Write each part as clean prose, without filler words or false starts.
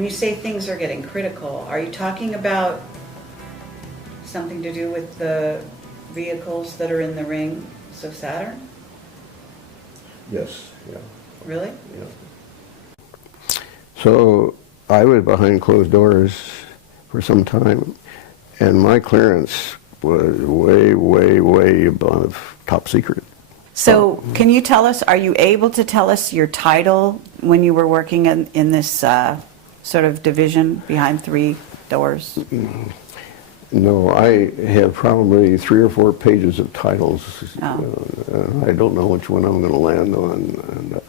When you say things are getting critical, are you talking about something to do with the vehicles that are in the rings of Saturn? Yes, yeah. Really? Yeah. So I was behind closed doors for some time, and my clearance was way, way, way above top secret. So can you tell us, are you able to tell us your title when you were working in this sort of division behind three doors? No, I have probably 3 or 4 pages of titles. Oh. I don't know which one I'm going to land on.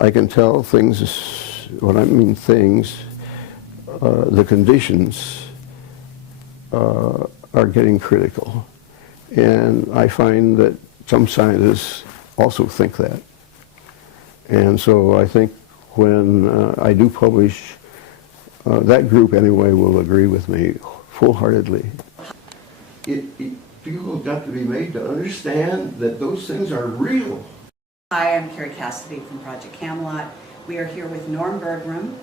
I can tell things, when I mean things, the conditions are getting critical. And I find that some scientists also think that. And so I think when I do publish, that group anyway will agree with me full-heartedly. People have got to be made to understand that those things are real. Hi, I'm Kerry Cassidy from Project Camelot. We are here with Norm Bergrun.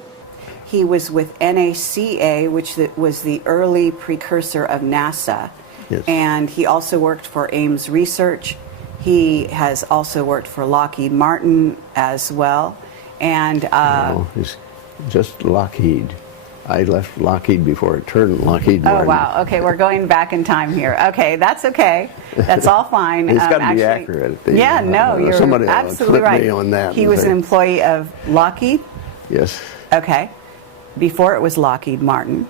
He was with NACA, which was the early precursor of NASA. Yes. And he also worked for Ames Research. He has also worked for Lockheed Martin as well. And no, it's just Lockheed. I left Lockheed before it turned Lockheed Martin. Oh, wow. Okay, we're going back in time here. Okay, that's okay. That's all fine. It's got to be accurate. Yeah, no, you're somebody absolutely right. Me on that. He was an employee of Lockheed? Yes. Okay. Before it was Lockheed Martin.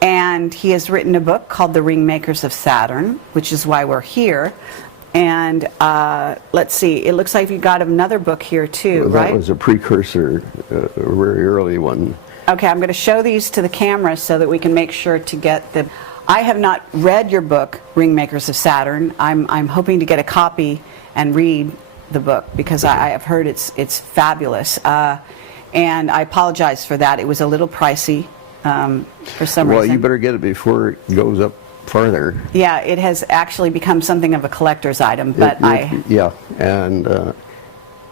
And he has written a book called The Ringmakers of Saturn, which is why we're here. And let's see, it looks like you got another book here too, right? That was a precursor, a very early one. Okay, I'm going to show these to the camera so that we can make sure to get the... I have not read your book, Ringmakers of Saturn. I'm hoping to get a copy and read the book because I have heard it's fabulous. And I apologize for that. It was a little pricey for some reason. Well, you better get it before it goes up farther. Yeah, it has actually become something of a collector's item, but Yeah, and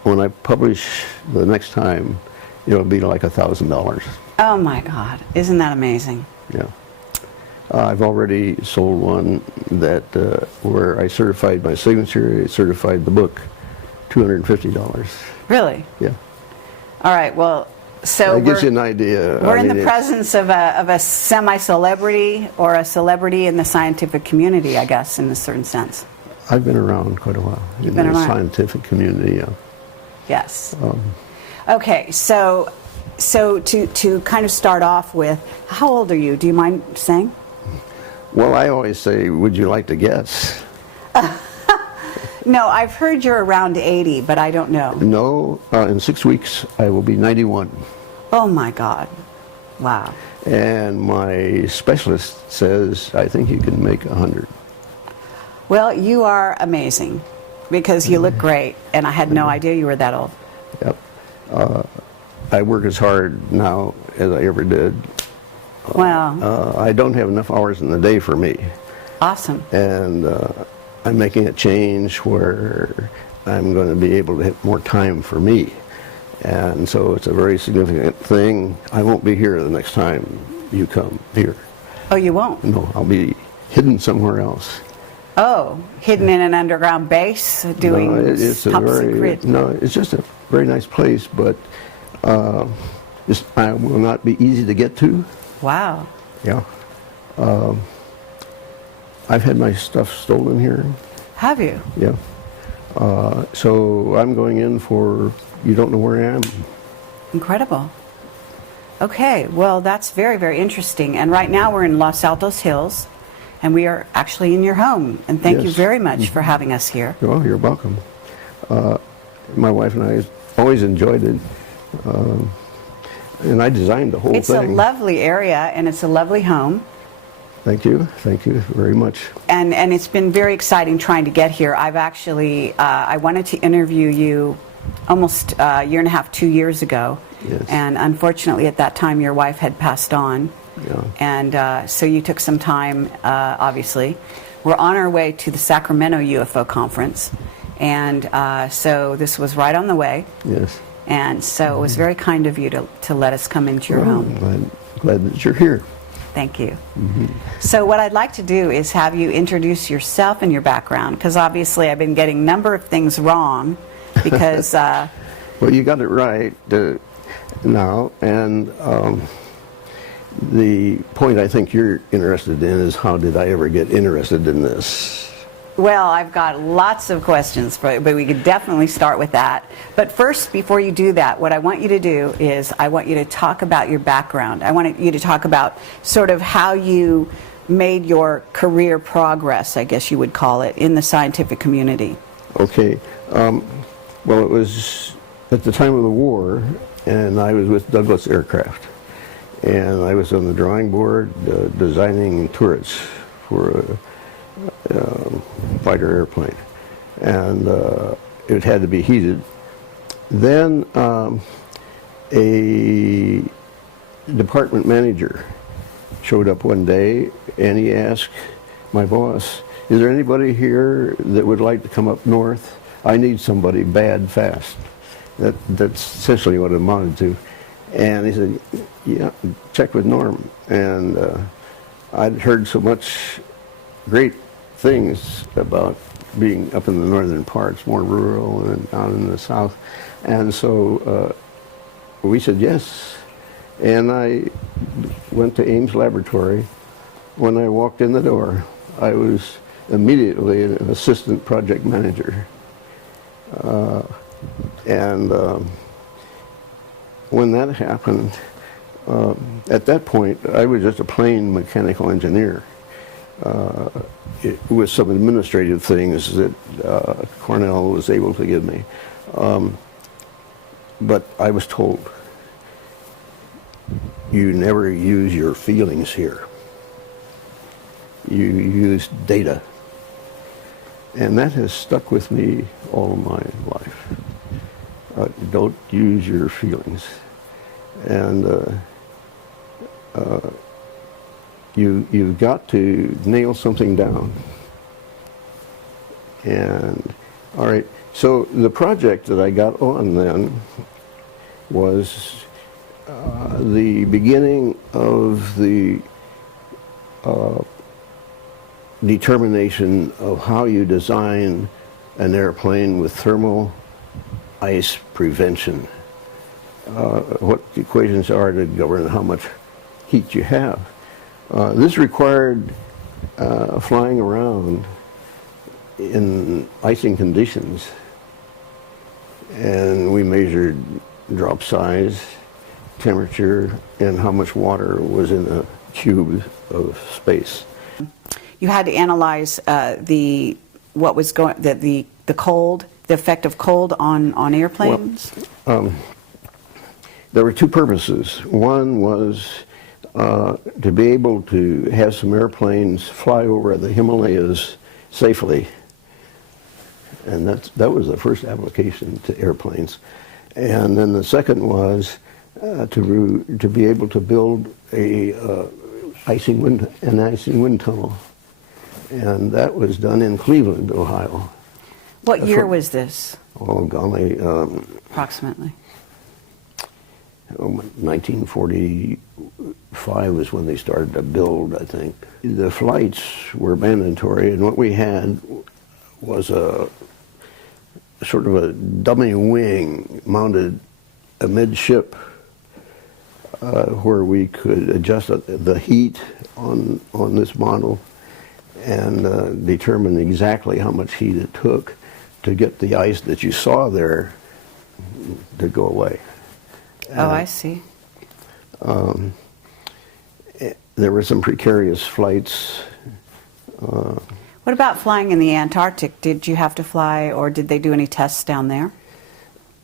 when I publish the next time, it'll be like $1,000. Oh my God, isn't that amazing? Yeah. I've already sold one that where I certified my signature, I certified the book, $250. Really? Yeah. All right, well, so that gives you an idea. We're in the presence of a semi-celebrity or a celebrity in the scientific community, I guess, in a certain sense. I've been around quite a while in the scientific community, yeah. Yes. Okay, so to kind of start off with, how old are you? Do you mind saying? Well, I always say, would you like to guess? No, I've heard you're around 80, but I don't know. No, in 6 weeks I will be 91. Oh my God. Wow. And my specialist says, I think you can make 100. Well, you are amazing because you look great, and I had no idea you were that old. Yep. I work as hard now as I ever did. Wow. I don't have enough hours in the day for me. Awesome. And I'm making a change where I'm going to be able to have more time for me. And so it's a very significant thing. I won't be here the next time you come here. Oh, you won't? No, I'll be hidden somewhere else. Oh, hidden in an underground base doing top secret? No, it's just a very nice place, but I will not be easy to get to. Wow. Yeah. I've had my stuff stolen here. Have you? Yeah. So I'm going in for, you don't know where I am. Incredible. Okay, well, that's very, very interesting. And right now we're in Los Altos Hills, and we are actually in your home. And thank you very much for having us here. Well, you're welcome. My wife and I always enjoyed it. And I designed the whole thing. It's a lovely area, and it's a lovely home. Thank you very much. And it's been very exciting trying to get here. I've actually, I wanted to interview you almost a year and a half, 2 years ago. Yes. And unfortunately at that time your wife had passed on. Yeah. And so you took some time, obviously. We're on our way to the Sacramento UFO conference. And so this was right on the way. Yes. And so it was very kind of you to let us come into your home. I'm glad that you're here. Thank you. So what I'd like to do is have you introduce yourself and your background, because obviously I've been getting a number of things wrong because... Well, you got it right now, and the point I think you're interested in is how did I ever get interested in this? Well, I've got lots of questions, but we could definitely start with that. But first, before you do that, what I want you to do is I want you to talk about your background. I want you to talk about sort of how you made your career progress, I guess you would call it, in the scientific community. Okay. Well, it was at the time of the war, and I was with Douglas Aircraft. And I was on the drawing board designing turrets for a fighter airplane, and it had to be heated. Then a department manager showed up one day, and he asked my boss, "Is there anybody here that would like to come up north? I need somebody bad fast." That's essentially what it amounted to. And he said, "Yeah, check with Norm." And I'd heard so much great things about being up in the northern parts, more rural and down in the south. And so we said yes. And I went to Ames Laboratory. When I walked in the door, I was immediately an assistant project manager. When that happened, at that point, I was just a plain mechanical engineer. With some administrative things that Cornell was able to give me. But I was told, you never use your feelings here. You use data. And that has stuck with me all my life. Don't use your feelings. And you've got to nail something down. And all right, so the project that I got on then was the beginning of the determination of how you design an airplane with thermal ice prevention. What the equations are to govern how much heat you have. This required flying around in icing conditions, and we measured drop size, temperature, and how much water was in a cube of space. You had to analyze the cold, the effect of cold on airplanes? Well, there were two purposes. One was to be able to have some airplanes fly over the Himalayas safely. And that was the first application to airplanes. And then the second was to be able to build an icing wind tunnel. And that was done in Cleveland, Ohio. What year was this? Oh, golly. Approximately. 1945 was when they started to build, I think. The flights were mandatory, and what we had was a sort of a dummy wing mounted amidship where we could adjust the heat on this model and determine exactly how much heat it took to get the ice that you saw there to go away. Oh, I see. There were some precarious flights. What about flying in the Antarctic? Did you have to fly, or did they do any tests down there?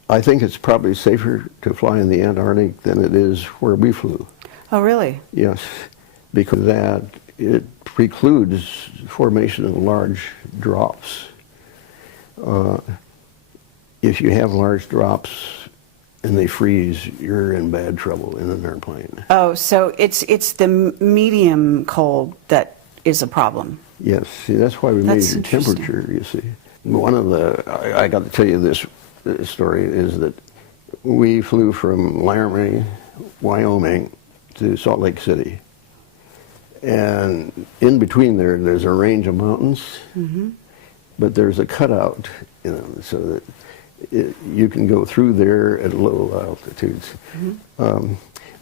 I think it's probably safer to fly in the Antarctic than it is where we flew. Oh, really? Yes, because it precludes formation of large drops. If you have large drops and they freeze, you're in bad trouble in an airplane. Oh, so it's the medium cold that is a problem. Yes, see, that's why we measure temperature, you see. One of the, I got to tell you this story, is that we flew from Laramie, Wyoming to Salt Lake City. And in between there's a range of mountains, but there's a cutout, so that you can go through there at low altitudes.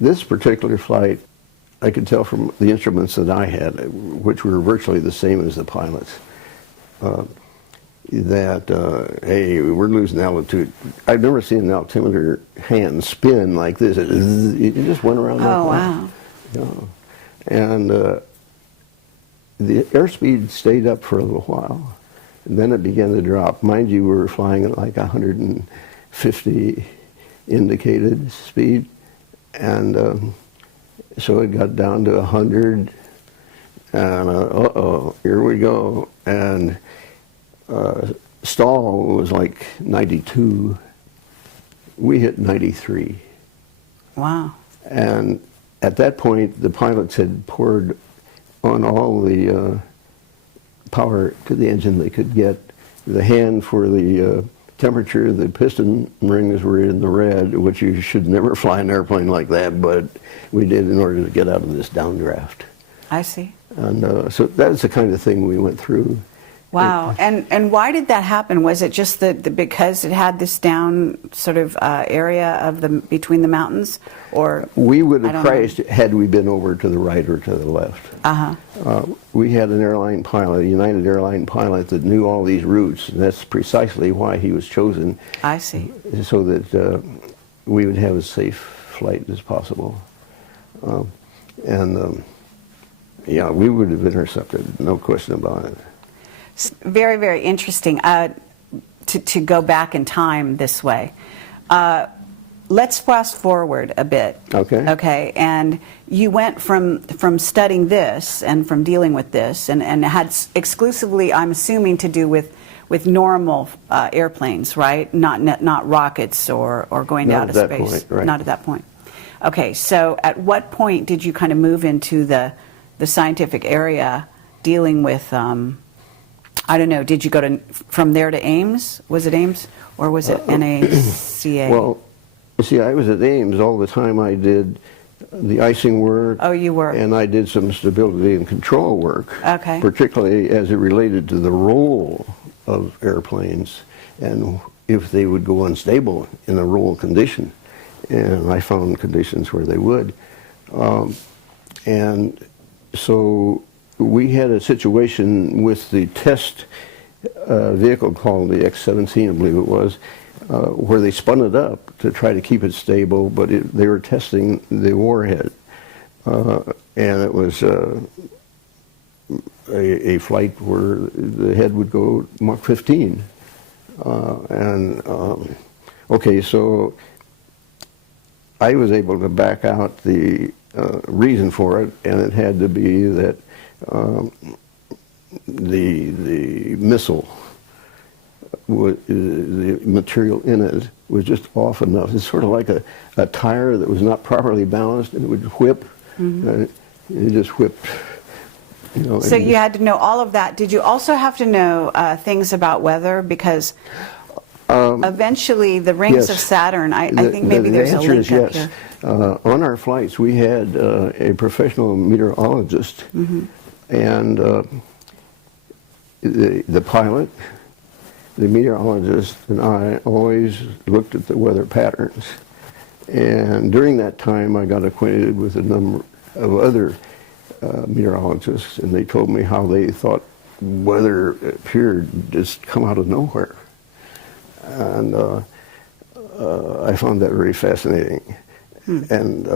This particular flight, I could tell from the instruments that I had, which were virtually the same as the pilots, that, hey, we're losing altitude. I've never seen an altimeter hand spin like this. It just went around like that. Oh, wow. And the airspeed stayed up for a little while, and then it began to drop. Mind you, we were flying at like 150 indicated speed, and so it got down to 100, and uh-oh, here we go. And stall was like 92. We hit 93. Wow. And at that point, the pilots had poured on all the power to the engine they could get. The hand for the temperature, the piston rings were in the red, which you should never fly an airplane like that, but we did in order to get out of this downdraft. I see. And so that's the kind of thing we went through. Wow. And why did that happen? Was it just because it had this down sort of area of between the mountains, or we would have crashed had we been over to the right or to the left. We had an airline pilot, a United airline pilot, that knew all these routes, and that's precisely why he was chosen. I see. So that we would have as safe flight as possible. Yeah, we would have intercepted, no question about it. Very, very interesting to go back in time this way. Let's fast forward a bit. Okay. Okay, and you went from studying this and from dealing with this and had exclusively, I'm assuming, to do with normal airplanes, right? Not rockets or going out of space. Not at that point, right. Not at that point. Okay, so at what point did you kind of move into the scientific area dealing with I don't know, did you go from there to Ames? Was it Ames or was it NACA? Well, you see, I was at Ames all the time. I did the icing work. Oh, you were. And I did some stability and control work. Okay. Particularly as it related to the roll of airplanes and if they would go unstable in a roll condition. And I found conditions where they would. And so we had a situation with the test vehicle called the X-17, I believe it was, where they spun it up to try to keep it stable, but they were testing the warhead. And it was a flight where the head would go Mach 15. Okay, so I was able to back out the reason for it, and it had to be that the missile, the material in it was just off enough. It's sort of like a tire that was not properly balanced, and it would whip. It just whipped. So you had to know all of that. Did you also have to know things about weather? Because eventually the rings of Saturn, I think maybe there's a link up here. On our flights, we had a professional meteorologist, and the pilot, the meteorologist, and I always looked at the weather patterns. And during that time, I got acquainted with a number of other meteorologists, and they told me how they thought weather appeared just come out of nowhere. And I found that very fascinating. And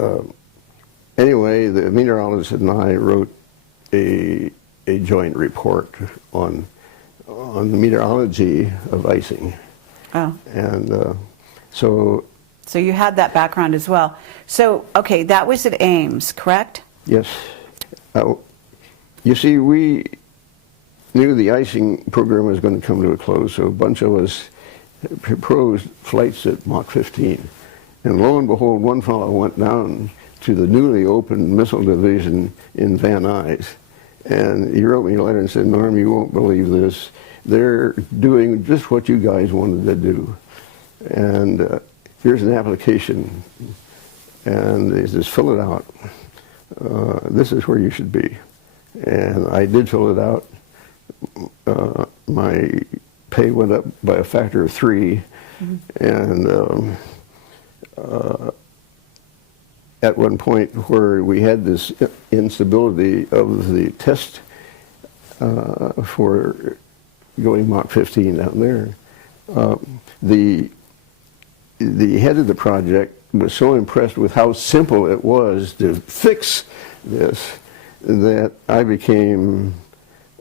anyway, the meteorologist and I wrote a joint report on the meteorology of icing. Oh. And so you had that background as well. So, okay, that was at Ames, correct? Yes. You see, we knew the icing program was going to come to a close, so a bunch of us proposed flights at Mach 15. And lo and behold, one fellow went down to the newly opened missile division in Van Nuys. And he wrote me a letter and said, "Norm, you won't believe this. They're doing just what you guys wanted to do." And here's an application, and they just fill it out. This is where you should be. And I did fill it out. My pay went up by a factor of 3, and at one point where we had this instability of the test for going Mach 15 down there, the head of the project was so impressed with how simple it was to fix this that I became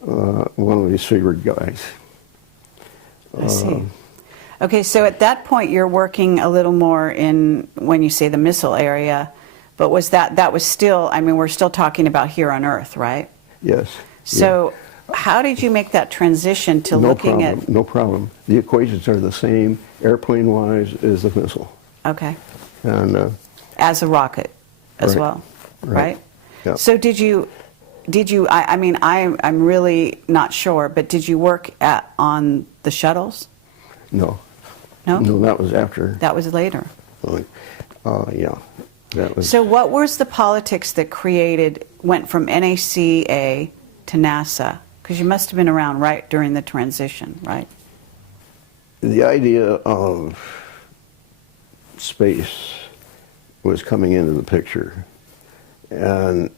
one of his favorite guys. I see. Okay, so at that point you're working a little more in, when you say the missile area, but was that was still, I mean, we're still talking about here on Earth, right? Yes. So how did you make that transition to looking at... No problem. The equations are the same, airplane-wise, as the missile. Okay. And as a rocket as right, well, right? Yeah. So did you, I mean, I'm really not sure, but did you work on the shuttles? No. No? No, that was after. That was later. Yeah. That was. So what was the politics that went from NACA to NASA? Because you must have been around right during the transition, right? The idea of space was coming into the picture. And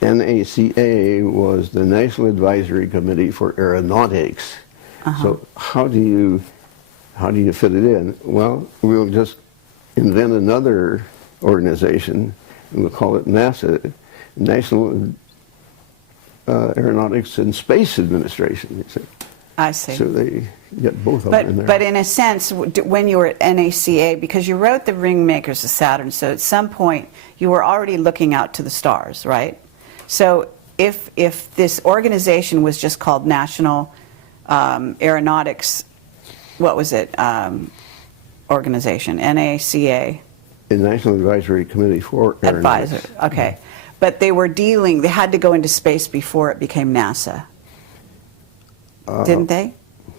NACA was the National Advisory Committee for Aeronautics. So how do you fit it in? Well, we'll just invent another organization, and we'll call it NASA, National Aeronautics and Space Administration. You see. I see. So they get both of them in there. But in a sense, when you were at NACA, because you wrote the Ringmakers of Saturn, so at some point you were already looking out to the stars, right? So if this organization was just called National Aeronautics, what was it, organization, NACA? The National Advisory Committee for Aeronautics. Advisor, okay. But they had to go into space before it became NASA. Didn't they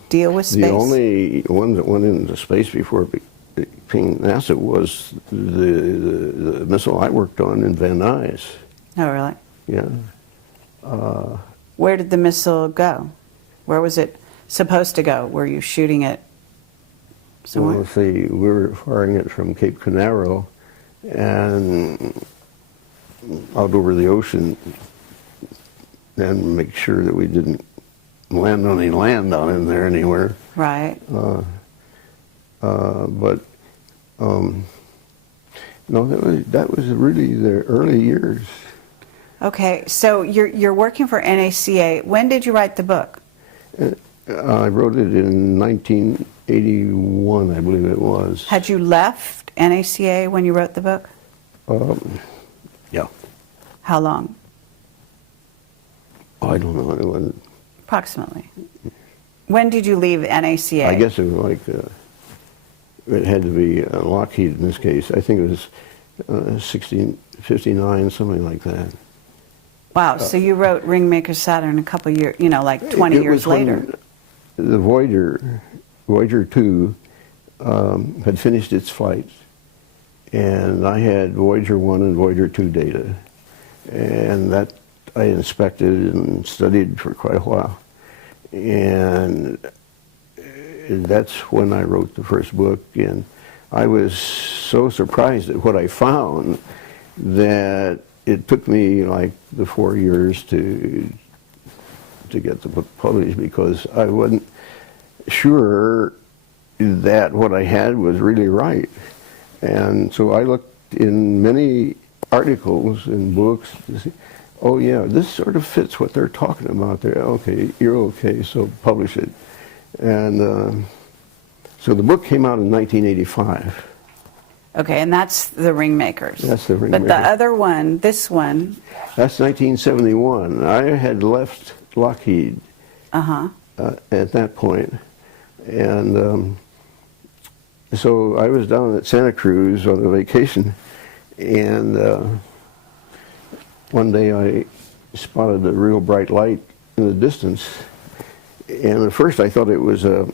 deal with space? The only one that went into space before it became NASA was the missile I worked on in Van Nuys. Oh, really? Yeah. Where did the missile go? Where was it supposed to go? Were you shooting it somewhere? Well, see, we were firing it from Cape Canaveral and out over the ocean, and make sure that we didn't land on any land down in there anywhere. Right. But no, that was really the early years. Okay, so you're working for NACA. When did you write the book? I wrote it in 1981, I believe it was. Had you left NACA when you wrote the book? Yeah. How long? I don't know. It was, Approximately. When did you leave NACA? I guess it was like, it had to be Lockheed in this case. I think it was 1659, something like that. Wow, so you wrote Ringmakers Saturn a couple years, like 20 years later. The Voyager 2 had finished its flight, and I had Voyager 1 and Voyager 2 data, and that I inspected and studied for quite a while. And that's when I wrote the first book, and I was so surprised at what I found that it took me like the 4 years to get the book published, because I wasn't sure that what I had was really right. And so I looked in many articles and books to see, oh yeah, this sort of fits what they're talking about there. Okay, you're okay, so publish it. And so the book came out in 1985. Okay, and that's the Ringmakers. That's the Ringmakers. But the other one, this one. That's 1971. I had left Lockheed at that point. And so I was down at Santa Cruz on a vacation, and one day I spotted a real bright light in the distance. And at first I thought it was a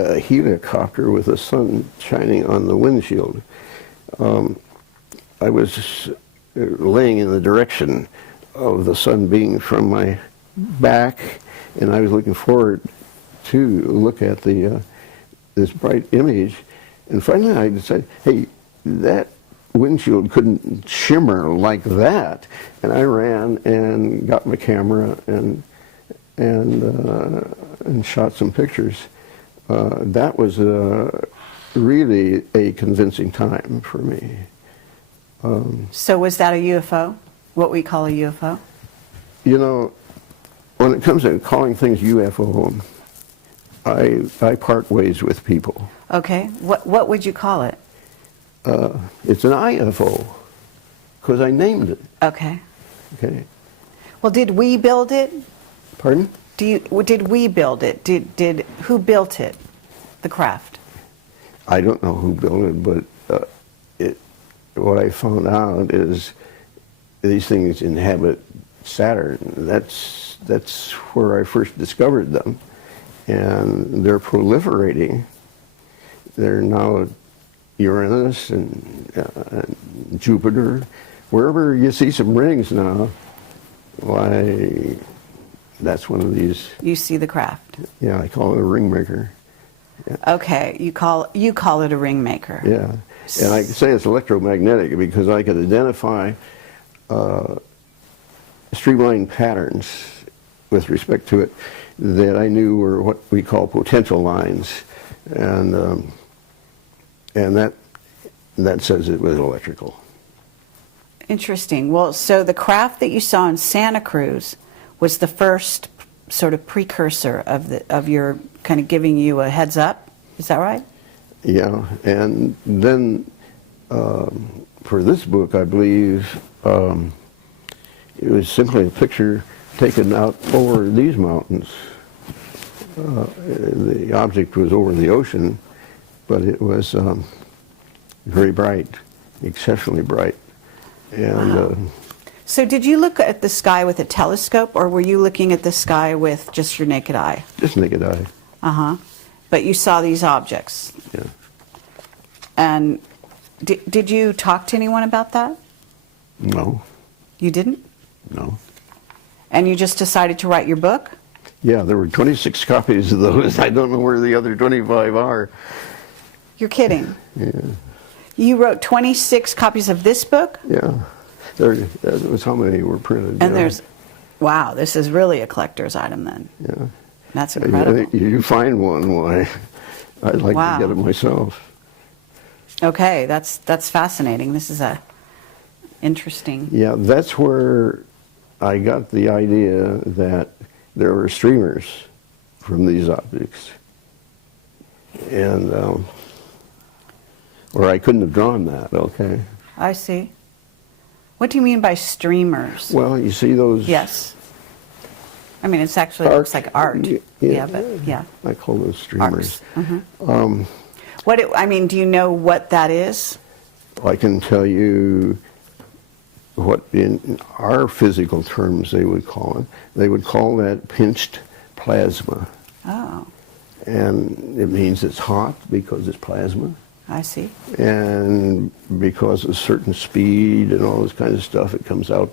a helicopter with the sun shining on the windshield. I was laying in the direction of the sun being from my back, and I was looking forward to look at the this bright image. And finally I decided, hey, that windshield couldn't shimmer like that. And I ran and got my camera and shot some pictures. That was really a convincing time for me. So was that a UFO? What we call a UFO? You know, when it comes to calling things UFO, I part ways with people. Okay. What would you call it? It's an IFO, because I named it. Okay. Okay. Well, did we build it? Pardon? Did we build it? Who built it? The craft? I don't know who built it, but what I found out is these things inhabit Saturn. That's where I first discovered them, and they're proliferating. They're now Uranus and Jupiter. Wherever you see some rings now, why, that's one of these. You see the craft. Yeah, I call it a ringmaker. Yeah. Okay, you call it a ringmaker. Yeah, and I say it's electromagnetic because I could identify streamline patterns with respect to it that I knew were what we call potential lines, and that says it was electrical. Interesting. Well, so the craft that you saw in Santa Cruz was the first sort of precursor of your kind of giving you a heads up. Is that right? Yeah, and then for this book, I believe it was simply a picture taken out over these mountains. The object was over the ocean, but it was very bright, exceptionally bright. And wow. So did you look at the sky with a telescope, or were you looking at the sky with just your naked eye? just naked eye. Uh-huh. But you saw these objects. Yeah. And did you talk to anyone about that? No. You didn't? No. And you just decided to write your book? Yeah, there were 26 copies of those. I don't know where the other 25 are. You're kidding. Yeah. You wrote 26 copies of this book? Yeah. That was how many were printed. And yeah. there's, wow, this is really a collector's item then. Yeah. That's incredible. You find one, why, I'd like Wow. to get it myself. Okay, that's fascinating. This is interesting. Yeah, that's where I got the idea that there were streamers from these objects. And, or I couldn't have drawn that, okay? I see. What do you mean by streamers? Well, you see those... Yes. I mean, it actually looks like art. Yeah, but yeah. I call those streamers. Arcs. Mm-hmm. I mean, do you know what that is? I can tell you what in our physical terms they would call it. They would call that pinched plasma. Oh, And it means it's hot because it's plasma. I see. And because of certain speed and all this kind of stuff, it comes out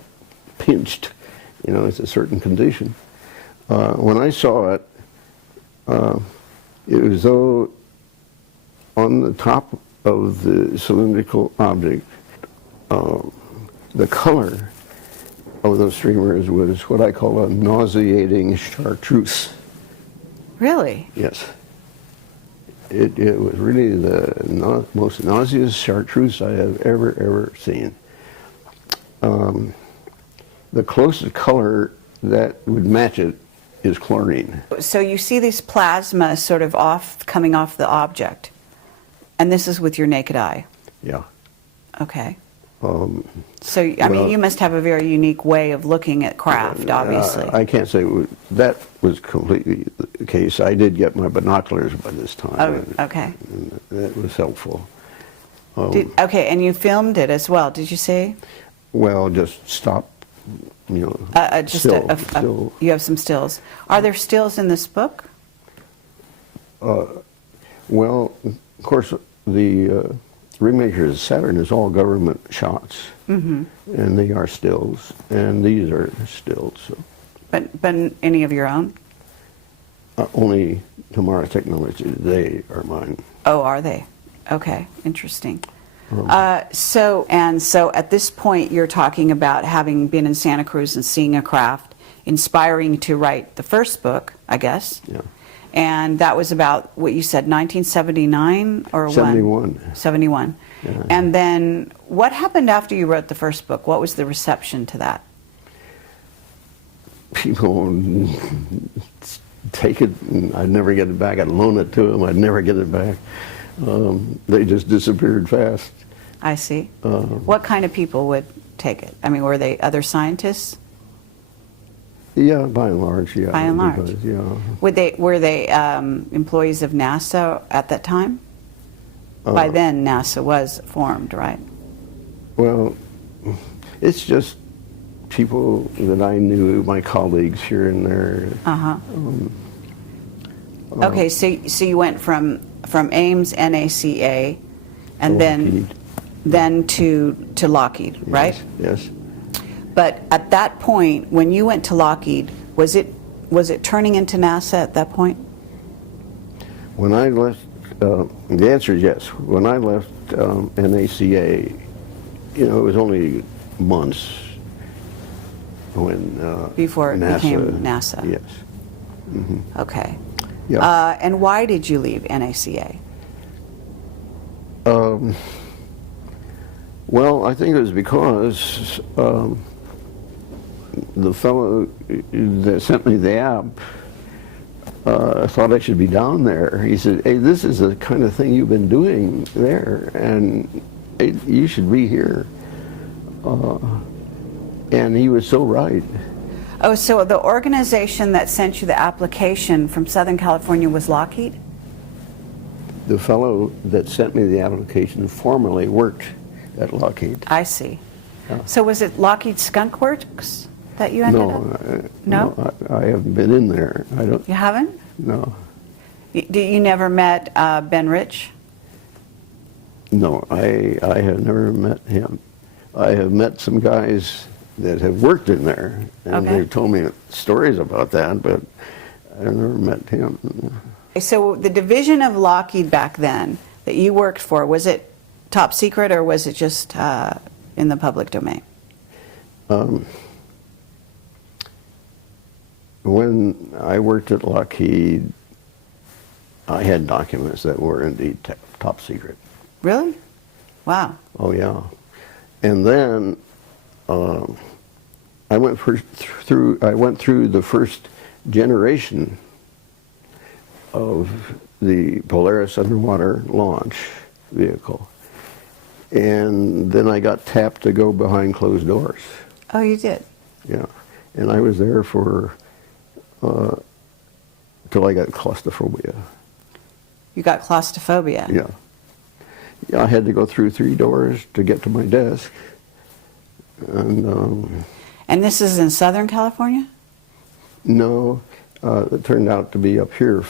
pinched. You know, it's a certain condition. When I saw it, it was though on the top of the cylindrical object, the color of those streamers was what I call a nauseating chartreuse. Really? Yes. It was really the most nauseous chartreuse I have ever seen. The closest color that would match it is chlorine. So you see these plasma sort of coming off the object, and this is with your naked eye. Yeah. Okay. So I mean, you must have a very unique way of looking at craft, obviously. I can't say that was completely the case. I did get my binoculars by this time. Oh, okay. And that was helpful. Okay, and you filmed it as well, did you say? Well, just stop, you know, Just still. you have some stills. Are there stills in this book? Well, of course, the Ringmakers of Saturn is all government shots, and they are stills, and these are stills. So. But any of your own? Only Tomorrow Technology, they are mine. Oh, are they? Okay, interesting. So at this point, you're talking about having been in Santa Cruz and seeing a craft, inspiring you to write the first book, I guess. Yeah. And that was about, what you said, 1979 or 71. when? 71. Yeah. And then what happened after you wrote the first book? What was the reception to that? People take it, and I'd never get it back. I'd loan it to them. I'd never get it back. They just disappeared fast. I see. What kind of people would take it? I mean, were they other scientists? Yeah, by and large, yeah. By and large. Because, yeah. Were they employees of NASA at that time? By then, NASA was formed, right? Well, it's just people that I knew, my colleagues here and there. Okay, so you went from Ames, NACA, and then to Lockheed, right? Yes. But at that point, when you went to Lockheed, was it turning into NASA at that point? When I left, the answer is yes. When I left NACA, it was only months when Before it became NASA. Yes. Okay. Yeah. And why did you leave NACA? Well, I think it was because the fellow that sent me the app thought I should be down there. He said, "Hey, this is the kind of thing you've been doing there, and you should be here." And he was so right. Oh, so the organization that sent you the application from Southern California was Lockheed? The fellow that sent me the application formerly worked at Lockheed. I see. Yeah. So was it Lockheed Skunk Works that you ended up? No, I haven't been in there. I don't. You haven't? No. You never met Ben Rich? No, I have never met him. I have met some guys that have worked in there, and they've told me stories about that, but I've never met him. So the division of Lockheed back then that you worked for, was it top secret or was it just in the public domain? When I worked at Lockheed, I had documents that were indeed top secret. Really? Wow. Oh yeah. And then I went through the first generation of the Polaris underwater launch vehicle, and then I got tapped to go behind closed doors. Oh, you did? Yeah, and I was there for till I got claustrophobia. You got claustrophobia? Yeah. Yeah, I had to go through 3 doors to get to my desk. And this is in Southern California? no, it turned out to be up here.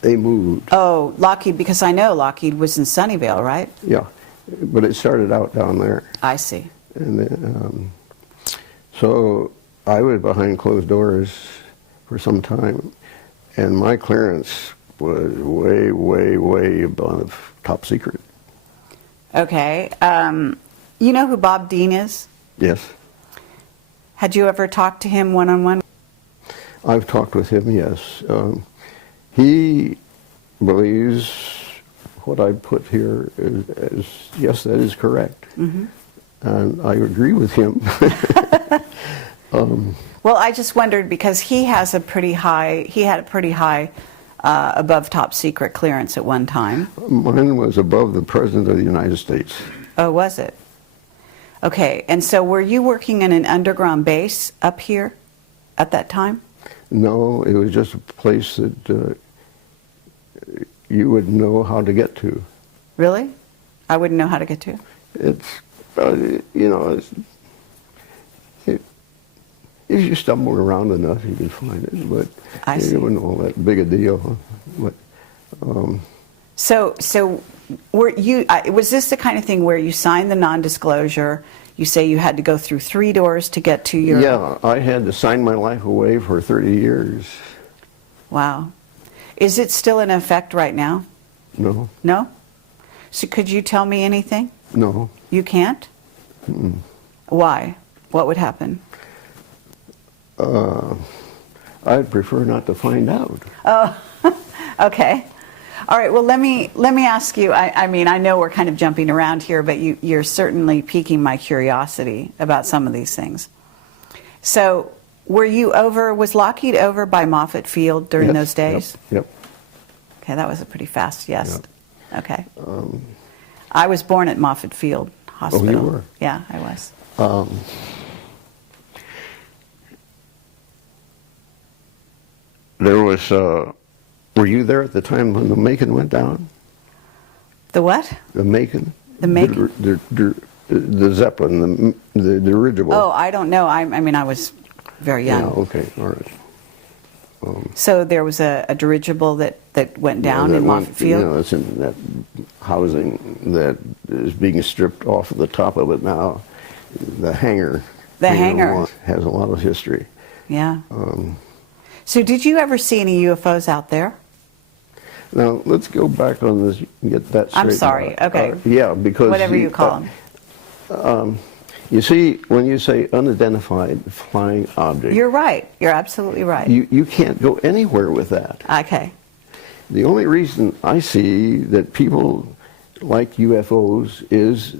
They moved. Oh, Lockheed, because I know Lockheed was in Sunnyvale, right? Yeah, but it started out down there. I see. And then, so I was behind closed doors for some time, and my clearance was way, way, way above top secret. Okay. You know who Bob Dean is? Yes. Had you ever talked to him one-on-one? I've talked with him, yes. He believes what I put here is yes, that is correct. Mm-hmm. And I agree with him. Well, I just wondered because he had a pretty high above top secret clearance at one time. Mine was above the President of the United States. Oh, was it? Okay, and so were you working in an underground base up here at that time? No, it was just a place that you would know how to get to. Really? I wouldn't know how to get to. It's, if you stumble around enough, you can find it. But I see. it wasn't all that big a deal. But So was this the kind of thing where you signed the non-disclosure? You say you had to go through 3 doors to get to your... Yeah, I had to sign my life away for 30 years. Wow. Is it still in effect right now? No. No? So could you tell me anything? No. You can't? Mm-mm. Why? What would happen? I'd prefer not to find out. Oh, okay. All right, well, let me ask you, I mean, I know we're kind of jumping around here, but you're certainly piquing my curiosity about some of these things. So, was Lockheed over by Moffett Field during Yes, those days? Yep. Okay, that was a pretty fast yes. Yep. Okay. I was born at Moffett Field Hospital. Oh, you were? Yeah, I was. There was, were you there at the time when the Macon went down? The what? The Macon? The Macon? The Zeppelin, the dirigible. Oh, I don't know. I mean, I was very young. Yeah, okay, all right. So there was a dirigible that went down in Moffett Field? You know, it's in that housing that is being stripped off of the top of it now. The hangar. The hangar. Has a lot of history. Yeah. So did you ever see any UFOs out there? Now, let's go back on this and get that straight. I'm sorry, out. okay. Yeah, because... Whatever you call them. You see, when you say unidentified flying object... You're right. You're absolutely right. You can't go anywhere with that. Okay. The only reason I see that people like UFOs is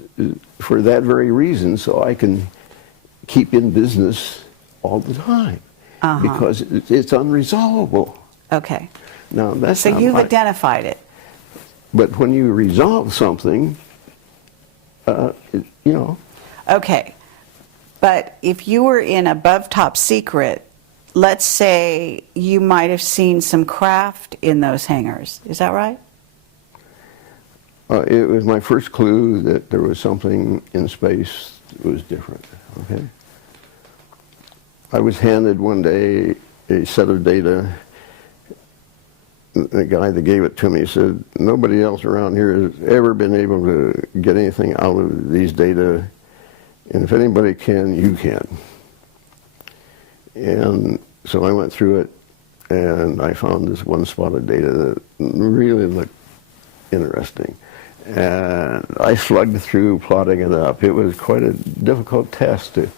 for that very reason, so I can keep in business all the time. Because it's unresolvable. Okay. Now, that's so not you've identified it. But when you resolve something, you know... Okay. But if you were in above top secret, let's say you might have seen some craft in those hangars. Is that right? It was my first clue that there was something in space that was different, okay? I was handed one day a set of data. The guy that gave it to me said, nobody else around here has ever been able to get anything out of these data, and if anybody can, you can. And so I went through it, and I found this one spot of data that really looked interesting. And I slugged through plotting it up. It was quite a difficult task to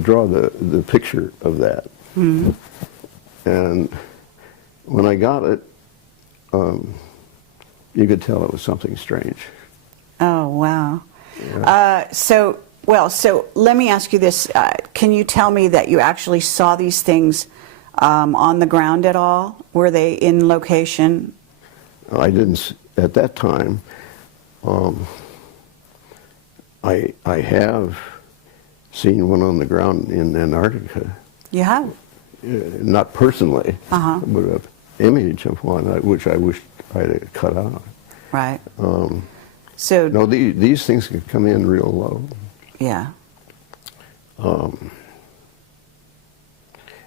draw the picture of that. Mm-hmm. And when I got it, you could tell it was something strange. Oh, wow. Yeah. So let me ask you this. Can you tell me that you actually saw these things on the ground at all? Were they in location? I didn't, at that time. I have seen one on the ground in Antarctica. You have? Not personally, but an image of one, which I wished I had cut out. Right. So no, these things can come in real low. Yeah.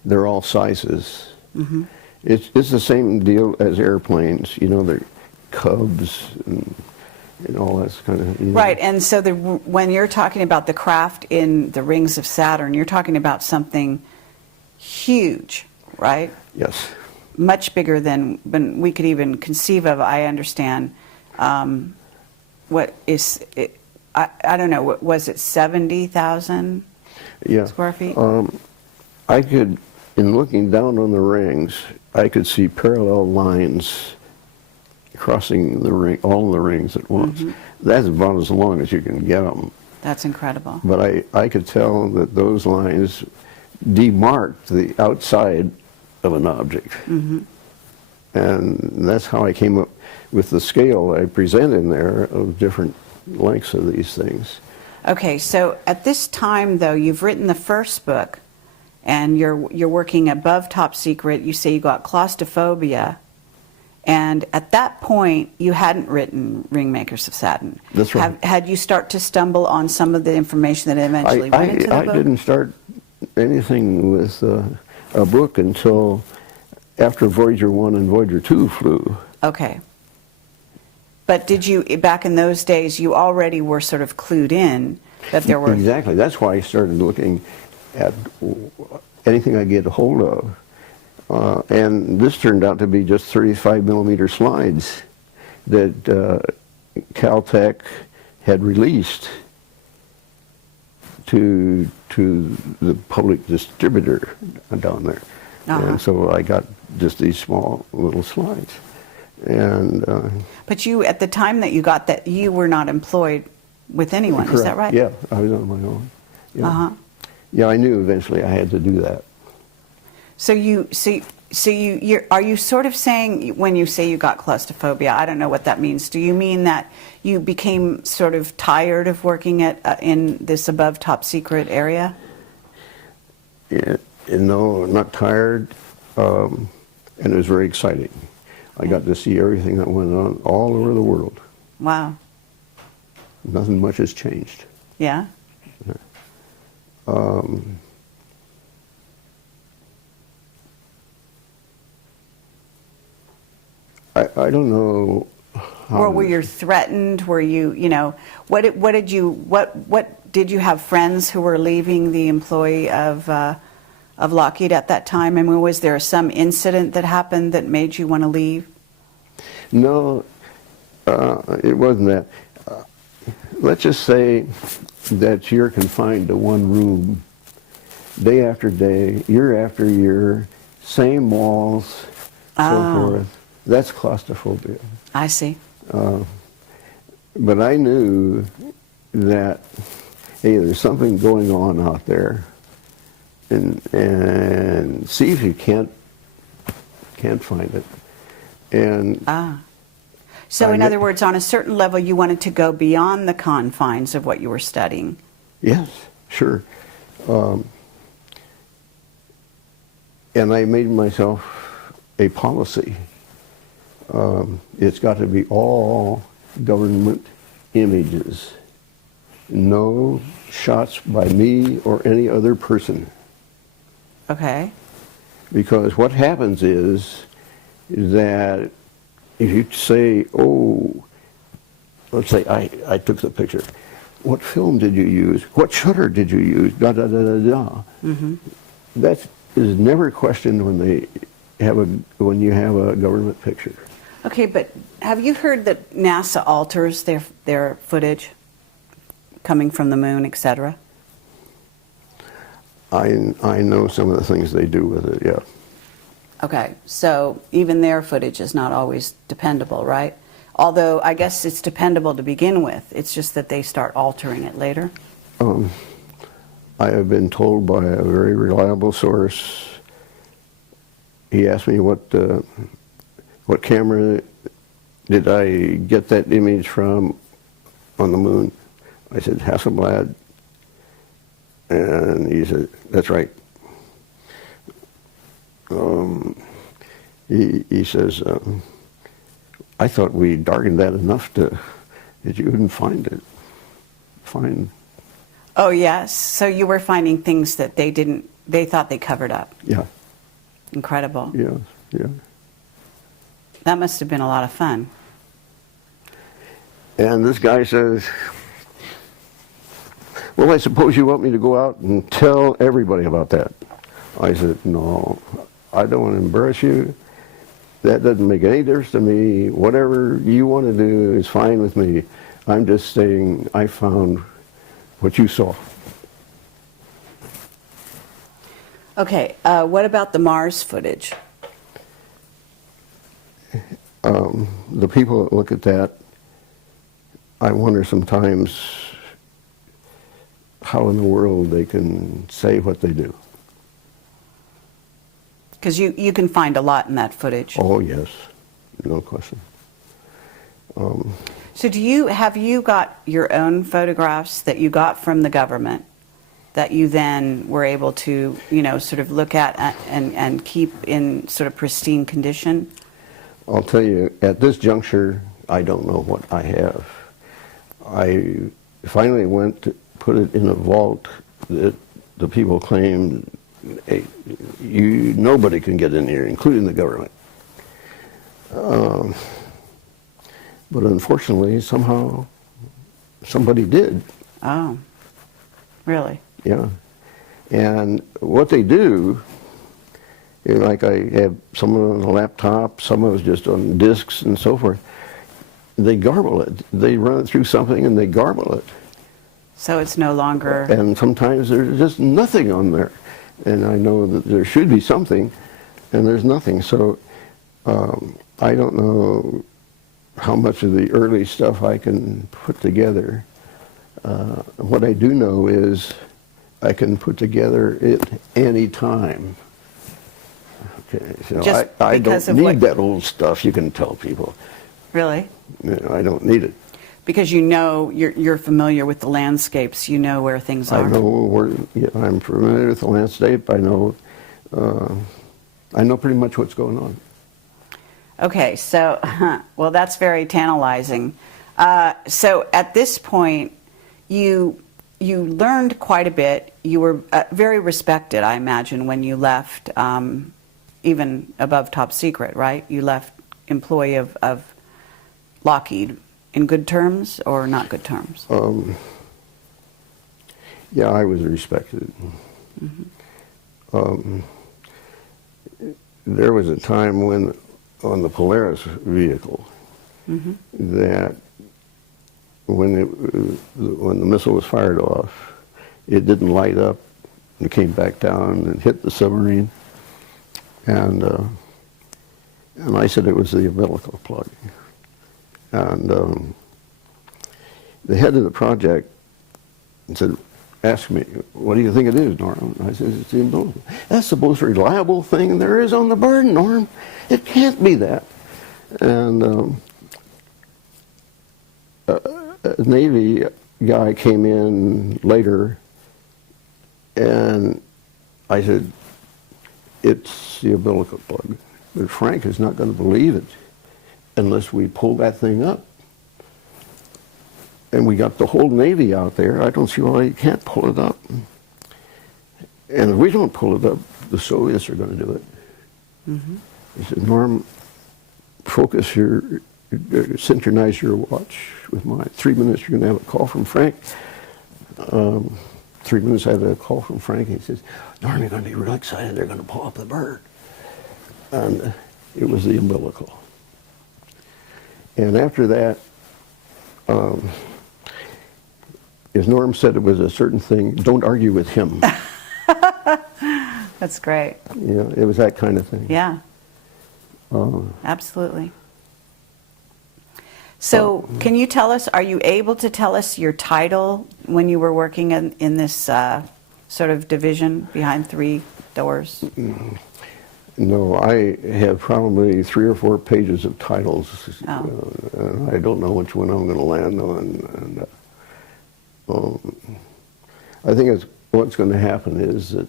They're all sizes. Mm-hmm. It's the same deal as airplanes. You know, they're Cubs and all that kind of... You know. Right, and so when you're talking about the craft in the rings of Saturn, you're talking about something huge, right? Yes. Much bigger than we could even conceive of, I understand. What is it? I don't know, was it 70,000 square feet? I could, in looking down on the rings, I could see parallel lines crossing the ring, all the rings at once. Mm-hmm. That's about as long as you can get them. That's incredible. But I could tell that those lines demarked the outside of an object. Mm-hmm. And that's how I came up with the scale I present in there of different lengths of these things. Okay, so at this time, though, you've written the first book, and you're working above top secret. You say you got claustrophobia. And at that point, you hadn't written Ringmakers of Saturn. That's right. Had you start to stumble on some of the information that eventually went into the book? I didn't start anything with a book until after Voyager 1 and Voyager 2 flew. Okay. But did you, back in those days, you already were sort of clued in that there were... Exactly. That's why I started looking at anything I get a hold of. And this turned out to be just 35 millimeter slides that Caltech had released to the public distributor down there. And so I got just these small little slides. And but you, at the time that you got that, you were not employed with anyone, correct. Is that right? Yeah, I was on my own. Yeah. Yeah, I knew eventually I had to do that. So are you sort of saying, when you say you got claustrophobia, I don't know what that means. Do you mean that you became sort of tired of working at in this above top secret area? Yeah, no, not tired, and it was very exciting. I got to see everything that went on all over the world. Wow. Nothing much has changed. Yeah? I don't know how... Or were you threatened? Were you, what did you have friends who were leaving the employee of Lockheed at that time? I mean, was there some incident that happened that made you want to leave? No, it wasn't that. Let's just say that you're confined to one room, day after day, year after year, same walls, so forth. That's claustrophobia. I see. But I knew that, hey, there's something going on out there, and see if you can't find it. And so in other words, on a certain level, you wanted to go beyond the confines of what you were studying. Yes, sure. And I made myself a policy. It's got to be all government images. No shots by me or any other person. Okay. Because what happens is that if you say, oh, let's say I took the picture. What film did you use? What shutter did you use? Da da da da da. That is never questioned when you have a government picture. Okay, but have you heard that NASA alters their footage coming from the moon, etc.? I know some of the things they do with it, yeah. Okay, so even their footage is not always dependable, right? Although I guess it's dependable to begin with. It's just that they start altering it later. I have been told by a very reliable source. He asked me what camera did I get that image from on the moon. I said, Hasselblad. And he said, that's right. He says, I thought we darkened that enough that you wouldn't find it. Oh, yes. So you were finding things that they thought they covered up. Yeah. Incredible. Yeah, yeah. That must have been a lot of fun. And this guy says, well, I suppose you want me to go out and tell everybody about that. I said, no, I don't want to embarrass you. That doesn't make any difference to me. Whatever you want to do is fine with me. I'm just saying I found what you saw. Okay, what about the Mars footage? The people that look at that, I wonder sometimes how in the world they can say what they do. Because you can find a lot in that footage. Oh, yes. No question. So have you got your own photographs that you got from the government that you then were able to, sort of look at and keep in sort of pristine condition? I'll tell you, at this juncture, I don't know what I have. I finally went to put it in a vault that the people claimed nobody can get in here, including the government. But unfortunately, somehow, somebody did. Oh, really? Yeah. And what they do, like I have some of it on a laptop, some of it's just on discs and so forth, they garble it. They run it through something and they garble it. So it's no longer... And sometimes there's just nothing on there. And I know that there should be something, and there's nothing. So I don't know how much of the early stuff I can put together. What I do know is I can put together it any time. Okay, so Just I because don't of need that old stuff, you can tell people. Really? You know, I don't need it. Because you know, you're familiar with the landscapes, you know where things are. I know where, yeah, I'm familiar with the landscape, I know pretty much what's going on. Okay, so, well, that's very tantalizing. So at this point, you learned quite a bit. You were very respected, I imagine, when you left, even above top secret, right? You left employee of Lockheed in good terms or not good terms? Yeah, I was respected. Mm-hmm. There was a time when, on the Polaris vehicle, Mm-hmm. that when the missile was fired off, it didn't light up and came back down and hit the submarine. And I said it was the umbilical plug. And the head of the project asked me, "What do you think it is, Norm?" I said, "It's the umbilical." "That's the most reliable thing there is on the bird, Norm. It can't be that." And a Navy guy came in later, and I said, "It's the umbilical plug. But Frank is not going to believe it unless we pull that thing up." And we got the whole Navy out there. I don't see why you can't pull it up. And if we don't pull it up, the Soviets are going to do it. Mm-hmm. He said, "Norm, synchronize your watch with mine. 3 minutes, you're going to have a call from Frank." 3 minutes, I had a call from Frank. He says, "Norm, you're going to be real excited. They're going to pull up the bird." And it was the umbilical. And after that, as Norm said, it was a certain thing. Don't argue with him. That's great. Yeah, it was that kind of thing. Yeah. Absolutely. So can you tell us, are you able to tell us your title when you were working in this sort of division behind three doors? No, I have probably 3 or 4 pages of titles. Oh. I don't know which one I'm going to land on. And I think what's going to happen is that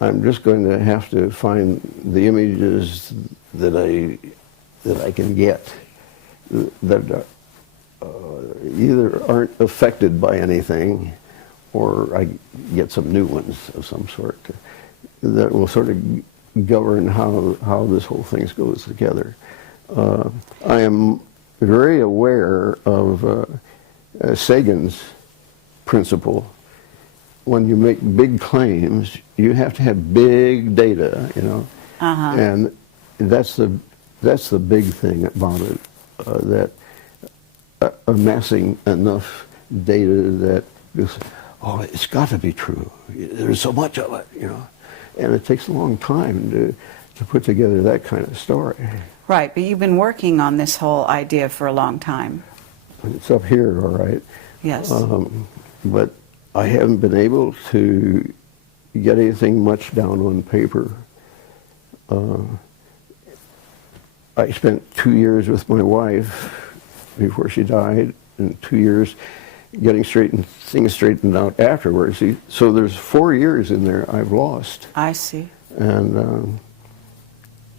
I'm just going to have to find the images that I can get that either aren't affected by anything, or I get some new ones of some sort that will sort of govern how this whole thing goes together. I am very aware of Sagan's principle. When you make big claims, you have to have big data, you know, and that's the big thing about it. That amassing enough data that goes, oh, it's got to be true. There's so much of it, you know, and it takes a long time to put together that kind of story. Right, but you've been working on this whole idea for a long time. It's up here, all right. Yes. But I haven't been able to get anything much down on paper. I spent 2 years with my wife before she died, and 2 years getting things straightened out afterwards. So there's 4 years in there I've lost. I see. And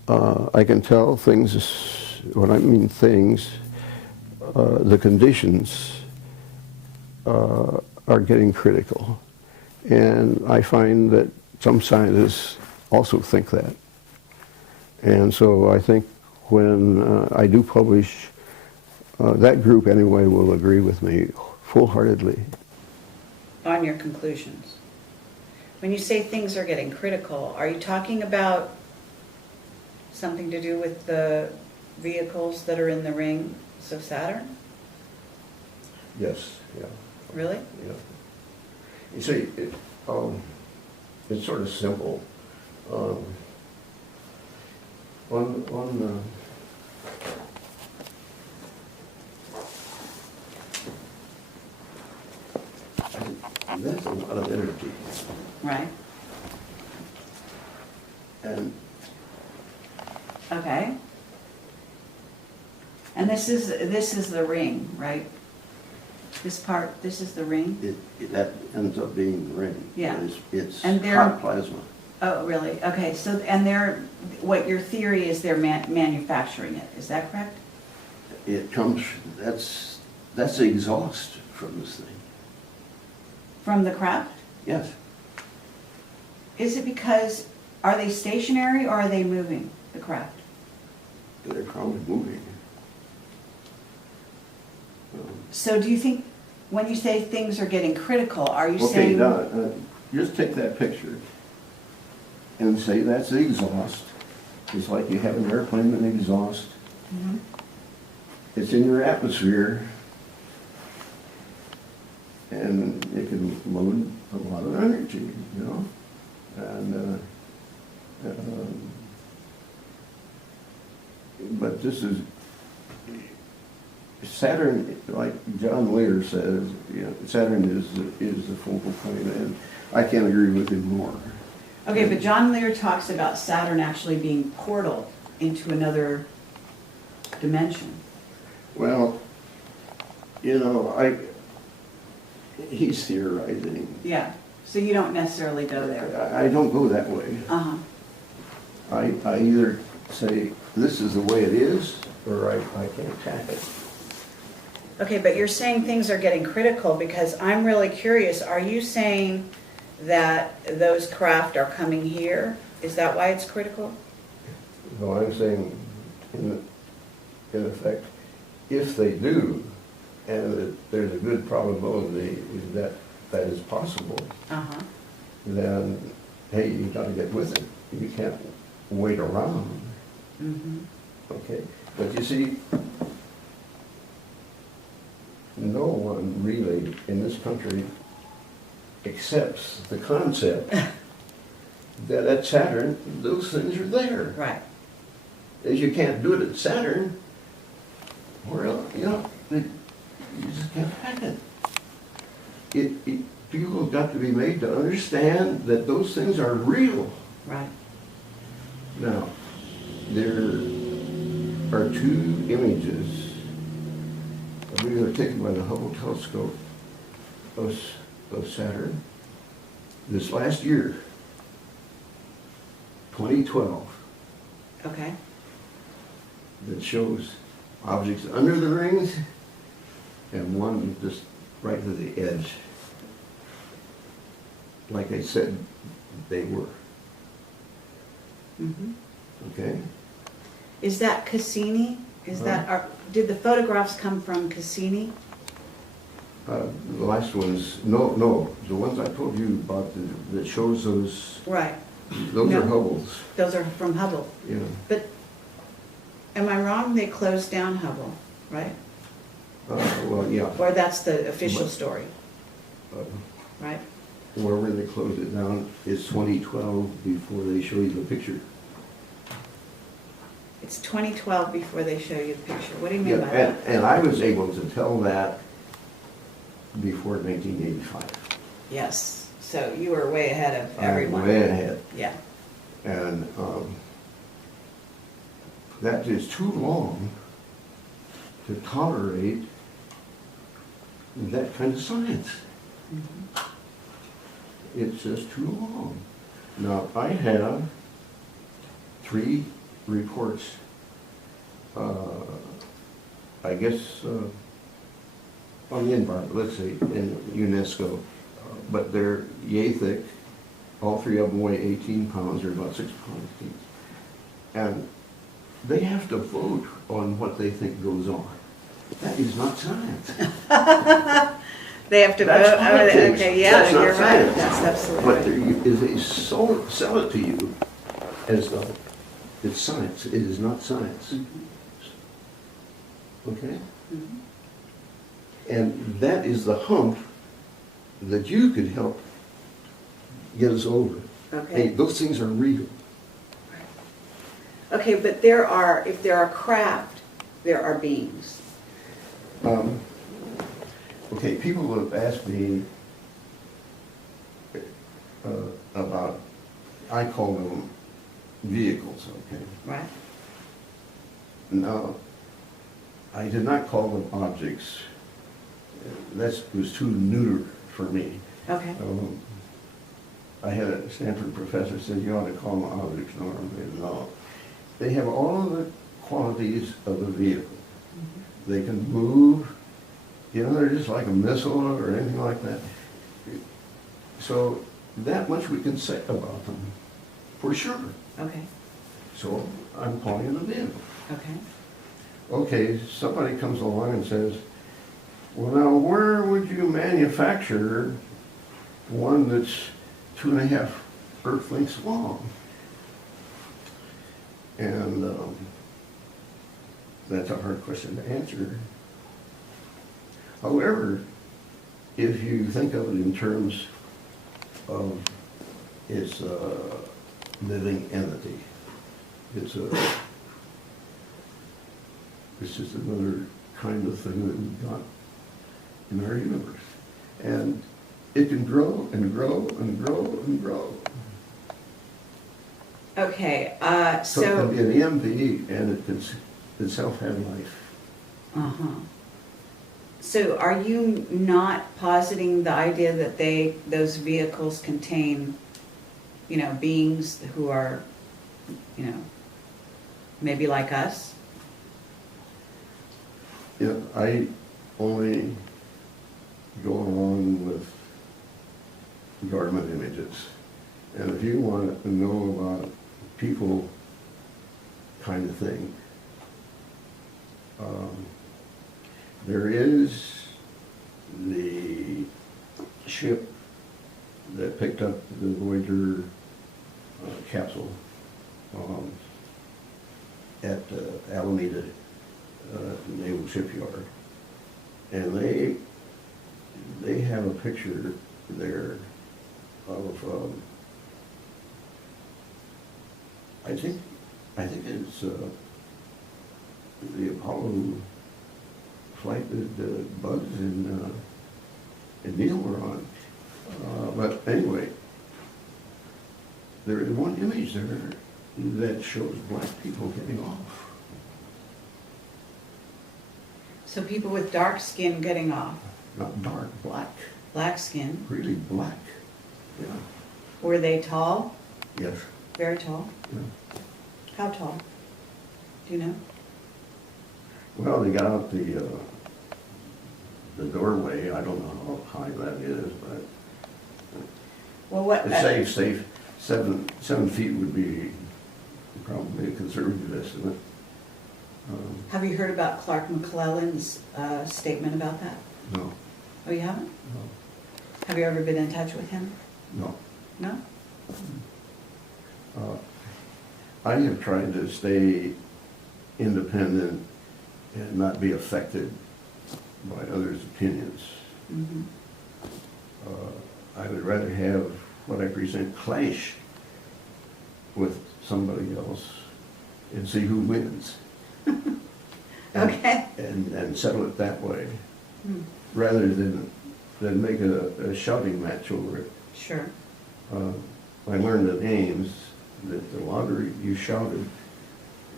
I can tell things, when I mean things, the conditions are getting critical. And I find that some scientists also think that. And so I think when I do publish, that group anyway will agree with me full-heartedly. On your conclusions. When you say things are getting critical, are you talking about something to do with the vehicles that are in the rings of Saturn? Yes, yeah. Really? Yeah. You see, it's sort of simple. That's a lot of energy. Right. And Okay. And this is the ring, right? This part, this is the ring? that ends up being the ring. Yeah. It's And they're- hot plasma. Oh, really? Okay, so, and what your theory is they're manufacturing it, is that correct? It comes, that's the exhaust from this thing. From the craft? Yes. Is it because, are they stationary or are they moving, the craft? They're probably moving. So do you think, when you say things are getting critical, are you Okay, saying? now, just take that picture and say that's the exhaust. It's like you have an airplane with an exhaust. Mhm. It's in your atmosphere, and it can load a lot of energy, you know? And, but this is, Saturn, like John Lear says, you know, Saturn is the focal point, and I can't agree with him more. Okay, but John Lear talks about Saturn actually being portal into another dimension. Well, you know, he's theorizing. Yeah, so you don't necessarily go there. I don't go that way. Uh-huh. I either say, this is the way it is, or I can't tack it. Okay, but you're saying things are getting critical because I'm really curious. Are you saying that those craft are coming here? Is that why it's critical? No, I'm saying, in effect, if they do, and that there's a good probability that that is possible, Uh-huh. then, hey, you gotta get with it. You can't wait around, Mm-hmm. okay? But you see, no one really in this country accepts the concept that at Saturn, those things are there. Right. If you can't do it at Saturn, well, you know, you just can't hack it. People have got to be made to understand that those things are real. Right. Now, there are two images, I believe they're taken by the Hubble telescope of Saturn this last year, 2012, Okay. that shows objects under the rings and one just right to the edge. Like I said, they were. Mm-hmm. Okay? Is that Cassini? Is that, did the photographs come from Cassini? The last ones, no, the ones I told you about that shows those, Right. those No. are Hubble's. Those are from Hubble. Yeah. But am I wrong? They closed down Hubble, right? Well, yeah. Or that's the official But- story, Uh, right? Wherever they closed it down is 2012 before they show you the picture. It's 2012 before they show you the picture. What do you mean Yeah, by that? and I was able to tell that before 1985. Yes. So you were way ahead of I'm everyone. way ahead. Yeah. And that is too long to tolerate that kind of science. Mhm. It's just too long. Now, I have 3 reports, I guess, on the environment, let's say, in UNESCO, but they're yay thick, all three of them weigh 18 pounds, or about 6 pounds each. And they have to vote on what they think goes on. That is not science. They have to That's vote. politics. Okay, yeah, That's not you're right. science. That's absolutely But right. they sell it to you as though it's science. It is not science. Okay? And that is the hump that you could help get us over. Okay. Hey, those things are real. Okay, but if there are craft, there are beings. Okay, people have asked me about, I call them vehicles, okay? Right. Now, I did not call them objects. That was too neuter for me. Okay. I had a Stanford professor said, you ought to call them objects. No. They have all of the qualities of a vehicle. They can move. You know, they're just like a missile or anything like that. So that much we can say about them, for sure. Okay. So I'm calling it a vehicle. Okay. Okay, somebody comes along and says, well, now where would you manufacture one that's 2.5 Earth lengths long? And that's a hard question to answer. However, if you think of it in terms of its living entity, it's just another kind of thing that we've got in our universe. And it can grow and grow and grow and grow. Okay, So it can be an EMV and it can itself have life. Uh-huh. So are you not positing the idea that those vehicles contain, beings who are, maybe like us? Yeah, I only go along with government images. And if you want to know about people kind of thing, there is the ship that picked up the Voyager capsule at Alameda Naval Shipyard, and they have a picture there of I think it's the Apollo flight that Buzz and Neil were on. But anyway, there is one image there that shows black people getting off. So people with dark skin getting off, Not dark, black. black skin. Really black. Yeah. Were they tall? Yes. Very tall? Yeah. How tall? Do you know? Well, they got out the doorway. I don't know how high that is, but Well, what? it's safe. 7 feet would be probably a conservative estimate. Have you heard about Clark McClellan's statement about that? No, Oh, you haven't? no, Have you ever been in touch with him? no. No? I have tried to stay independent and not be affected by others' opinions. Mm-hmm. I would rather have what I present clash with somebody else and see who wins. Okay. And settle it that way, Hmm. rather than make a shouting match over it. Sure. I learned at Ames that the longer you shouted,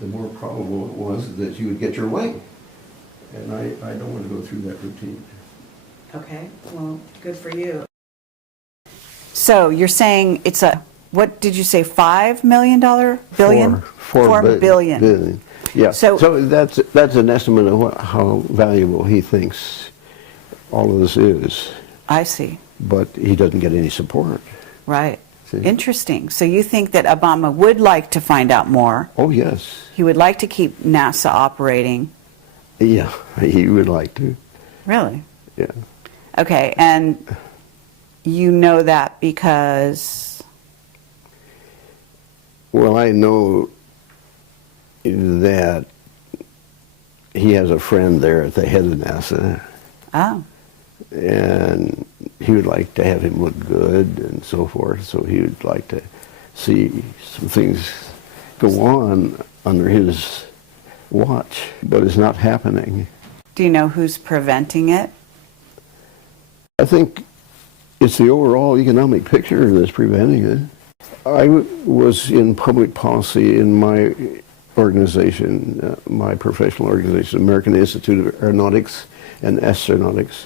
the more probable it was that you would get your way. And I don't want to go through that routine. Okay, well, good for you. So you're saying it's what did you say, $5 million? Billion? $4 billion. Yeah, So- so that's an estimate of how valuable he thinks all of this is, I see. but he doesn't get any support. Right. See? Interesting. So you think that Obama would like to find out more? Oh, yes. He would like to keep NASA operating? Yeah, he would like to. Really? Yeah. Okay, and you know that because? Well, I know that he has a friend there at the head of NASA, Oh, and he would like to have him look good and so forth, so he would like to see some things go on under his watch, but it's not happening. do you know who's preventing it? I think it's the overall economic picture that's preventing it. I was in public policy in my organization, my professional organization, American Institute of Aeronautics and Astronautics.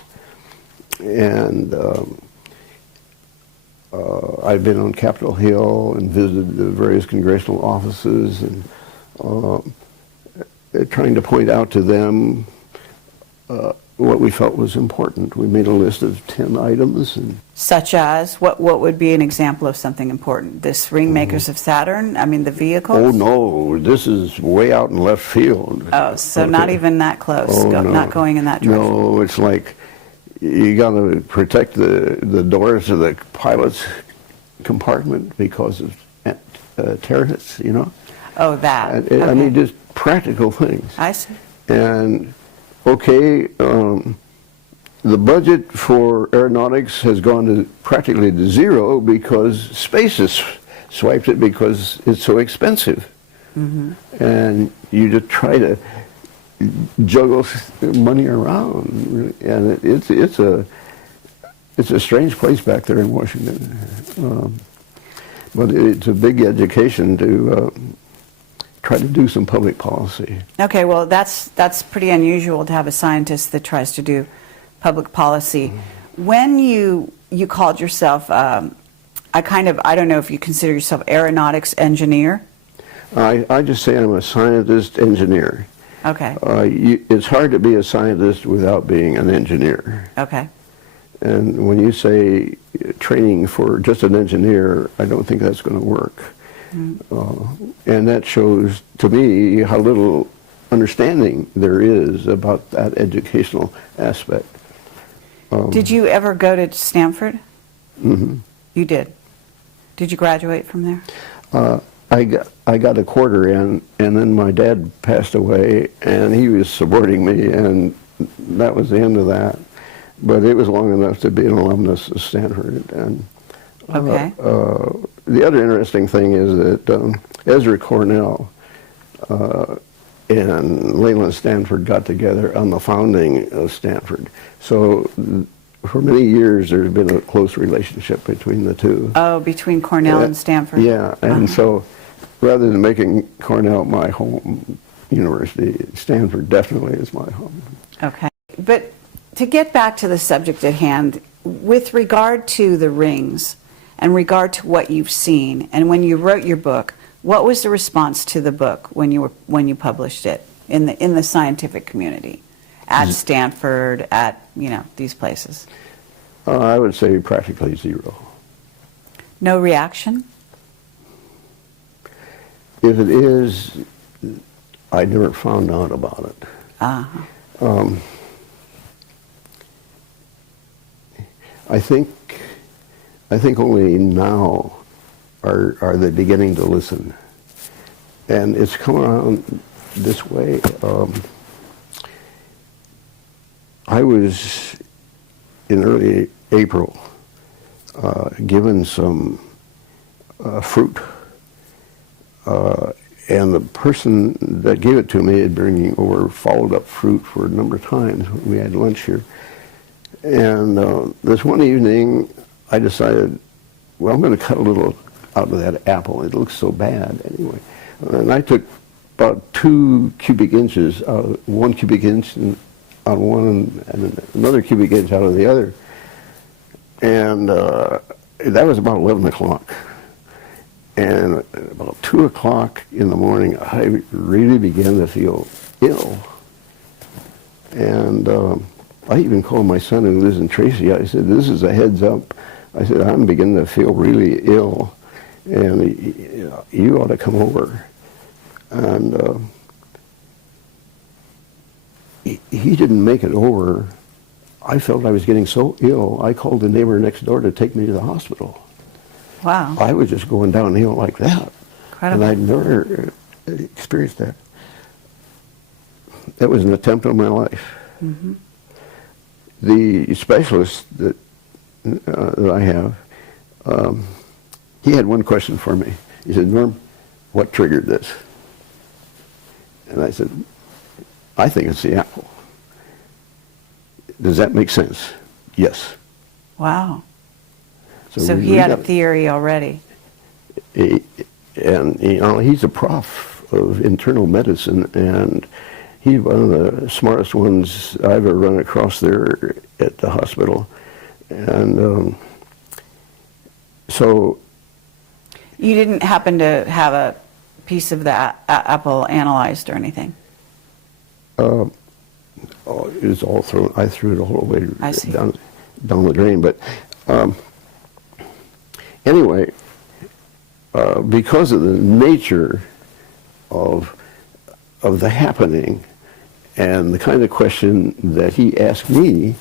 And I've been on Capitol Hill and visited the various congressional offices and trying to point out to them what we felt was important. We made a list of 10 items. And Such as? What would be an example of something important? This Ringmakers of Saturn? I mean, the vehicles? oh no, this is way out in left field. Oh, so not Okay. even that close, Oh, no. not going in that direction. No, it's like you got to protect the doors of the pilot's compartment because of terrorists, you know? Oh, that. I Okay. mean, just practical things. I see. And, okay, the budget for aeronautics has gone to practically to zero because space has swiped it because it's so expensive. And you just try to juggle money around, and it's a strange place back there in Washington. But it's a big education to try to do some public policy. Okay, well, that's pretty unusual to have a scientist that tries to do public policy. When you called yourself, I don't know if you consider yourself aeronautics engineer? I just say I'm a scientist engineer. Okay, It's hard to be a scientist without being an engineer. okay. And when you say training for just an engineer, I don't think that's going to work. And that shows to me how little understanding there is about that educational aspect. Did you ever go to Stanford? Mm-hmm. You did. Did you graduate from there? I got a quarter in, and then my dad passed away, and he was supporting me, and that was the end of that. But it was long enough to be an alumnus of Stanford. And Okay. the other interesting thing is that Ezra Cornell and Leland Stanford got together on the founding of Stanford. So for many years, there's been a close relationship between the two. Oh, between Cornell and Stanford? Yeah, and so rather than making Cornell my home university, Stanford definitely is my home. Okay. But to get back to the subject at hand, with regard to the rings and regard to what you've seen, and when you wrote your book, what was the response to the book when you published it in the scientific community, at Stanford, at these places? I would say practically zero. No reaction? If it is, I never found out about it. Uh-huh. I think only now are they beginning to listen, and it's come around this way. I was in early April given some fruit, and the person that gave it to me had bringing over followed up fruit for a number of times when we had lunch here. And this one evening, I decided, well, I'm going to cut a little out of that apple. It looks so bad anyway. And I took about 2 cubic inches, 1 cubic inch out of one and another cubic inch out of the other. And that was about 11 o'clock. And about 2 o'clock in the morning, I really began to feel ill. And I even called my son who lives in Tracy. I said, this is a heads up I said, I'm beginning to feel really ill, and you ought to come over. And he didn't make it over. I felt I was getting so ill, I called the neighbor next door to take me to the hospital. Wow. I was just going downhill like that. Incredible. And I'd never experienced that. That was an attempt on my life. Mm-hmm. The specialist that I have, he had one question for me. He said, Norm, what triggered this? And I said, I think it's the apple. Does that make sense? Yes. Wow. So he had a theory already. And he's a prof of internal medicine, and he's one of the smartest ones I've ever run across there at the hospital. And so... You didn't happen to have a piece of the apple analyzed or anything? It was all thrown. I threw it all the way down the drain. But anyway, because of the nature of the happening and the kind of question that he asked me,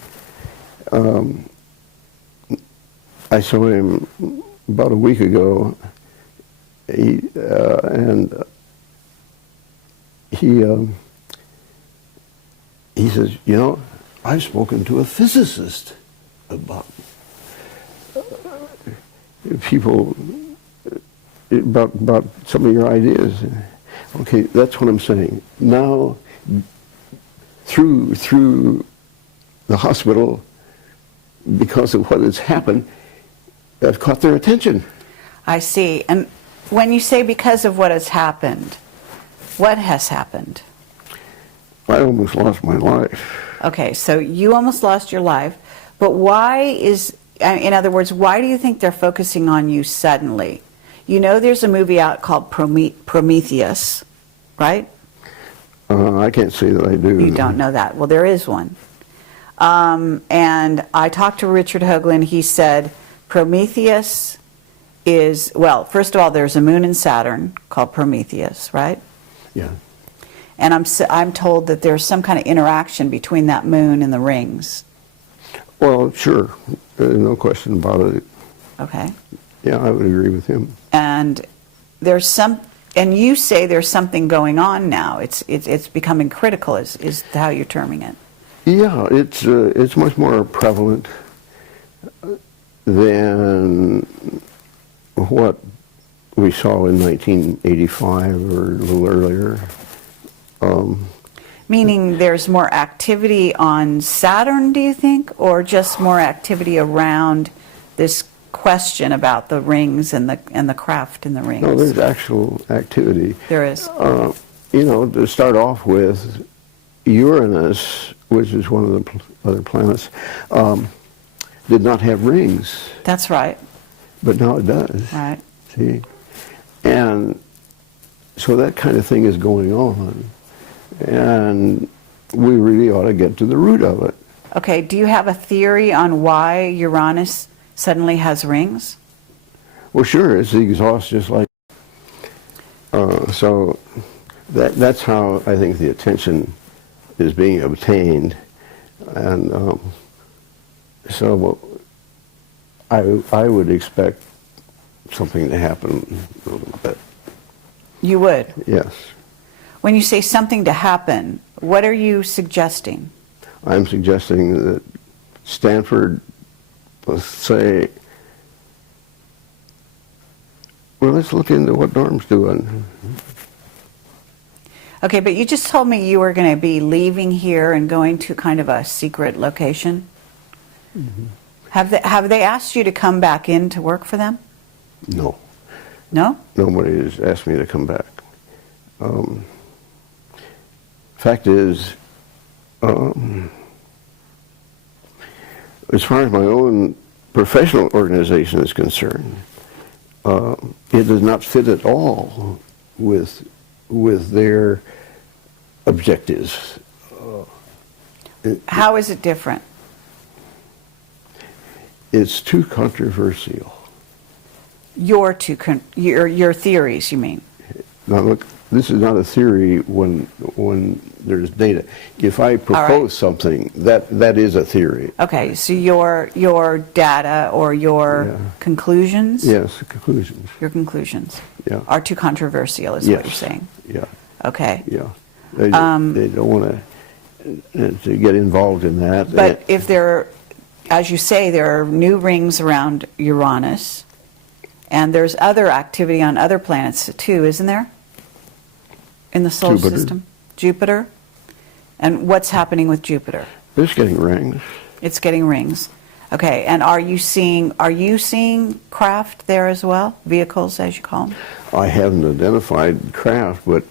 I saw him about a week ago. He says, you know, I've spoken to a physicist about people, about some of your ideas. Okay, that's what I'm saying. Now, through the hospital, because of what has happened, I've caught their attention. I see. And when you say because of what has happened, what has happened? I almost lost my life. Okay, so you almost lost your life, but why is, in other words, why do you think they're focusing on you suddenly? You know there's a movie out called Prometheus, right? I can't say that I do. You don't know that. Well, there is one. And I talked to Richard Hoagland. He said Prometheus is, well, first of all, there's a moon in Saturn called Prometheus, right? Yeah. And I'm told that there's some kind of interaction between that moon and the rings. Well, sure. No question about it. Okay. Yeah, I would agree with him. And and you say there's something going on now. It's becoming critical, is how you're terming it. Yeah, it's much more prevalent than what we saw in 1985 or a little earlier. Meaning there's more activity on Saturn, do you think, or just more activity around this question about the rings and the craft in the rings? No, there's actual activity. There is. You know, to start off with, Uranus, which is one of the other planets, did not have rings. That's right. But now it does. Right. See? And so that kind of thing is going on. And we really ought to get to the root of it. Okay, do you have a theory on why Uranus suddenly has rings? Well, sure, it's the exhaust just like... so that's how I think the attention is being obtained. And so I would expect something to happen a little bit. You would? Yes. When you say something to happen, what are you suggesting? I'm suggesting that Stanford, let's say, well, let's look into what Norm's doing. Okay, but you just told me you were going to be leaving here and going to kind of a secret location. Mm-hmm. Have they asked you to come back in to work for them? No. No? Nobody has asked me to come back. Fact is, as far as my own professional organization is concerned, it does not fit at all with their objectives. How is it different? It's too controversial. Your theories, you mean? Now look, this is not a theory when there's data. If I propose something, that is a theory. Okay, so your data or your Yeah. conclusions? Yes, the conclusions. Your conclusions Yeah. are too controversial, is what you're saying. Yeah. Okay. Yeah. They don't want to get involved in that. But if there, as you say, there are new rings around Uranus, and there's other activity on other planets too, isn't there? In the solar Jupiter. system? Jupiter? And what's happening with Jupiter? It's getting rings. It's getting rings. Okay, and are you seeing craft there as well? Vehicles, as you call them? I haven't identified craft, but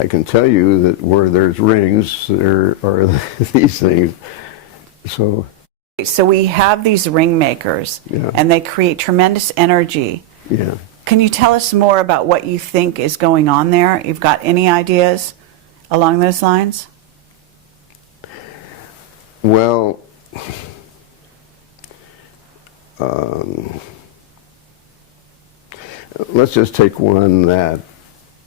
I can tell you that where there's rings, there are these things. So we have these ring makers, Yeah. and they create tremendous energy. yeah. Can you tell us more about what you think is going on there? You've got any ideas along those lines? Well, let's just take one that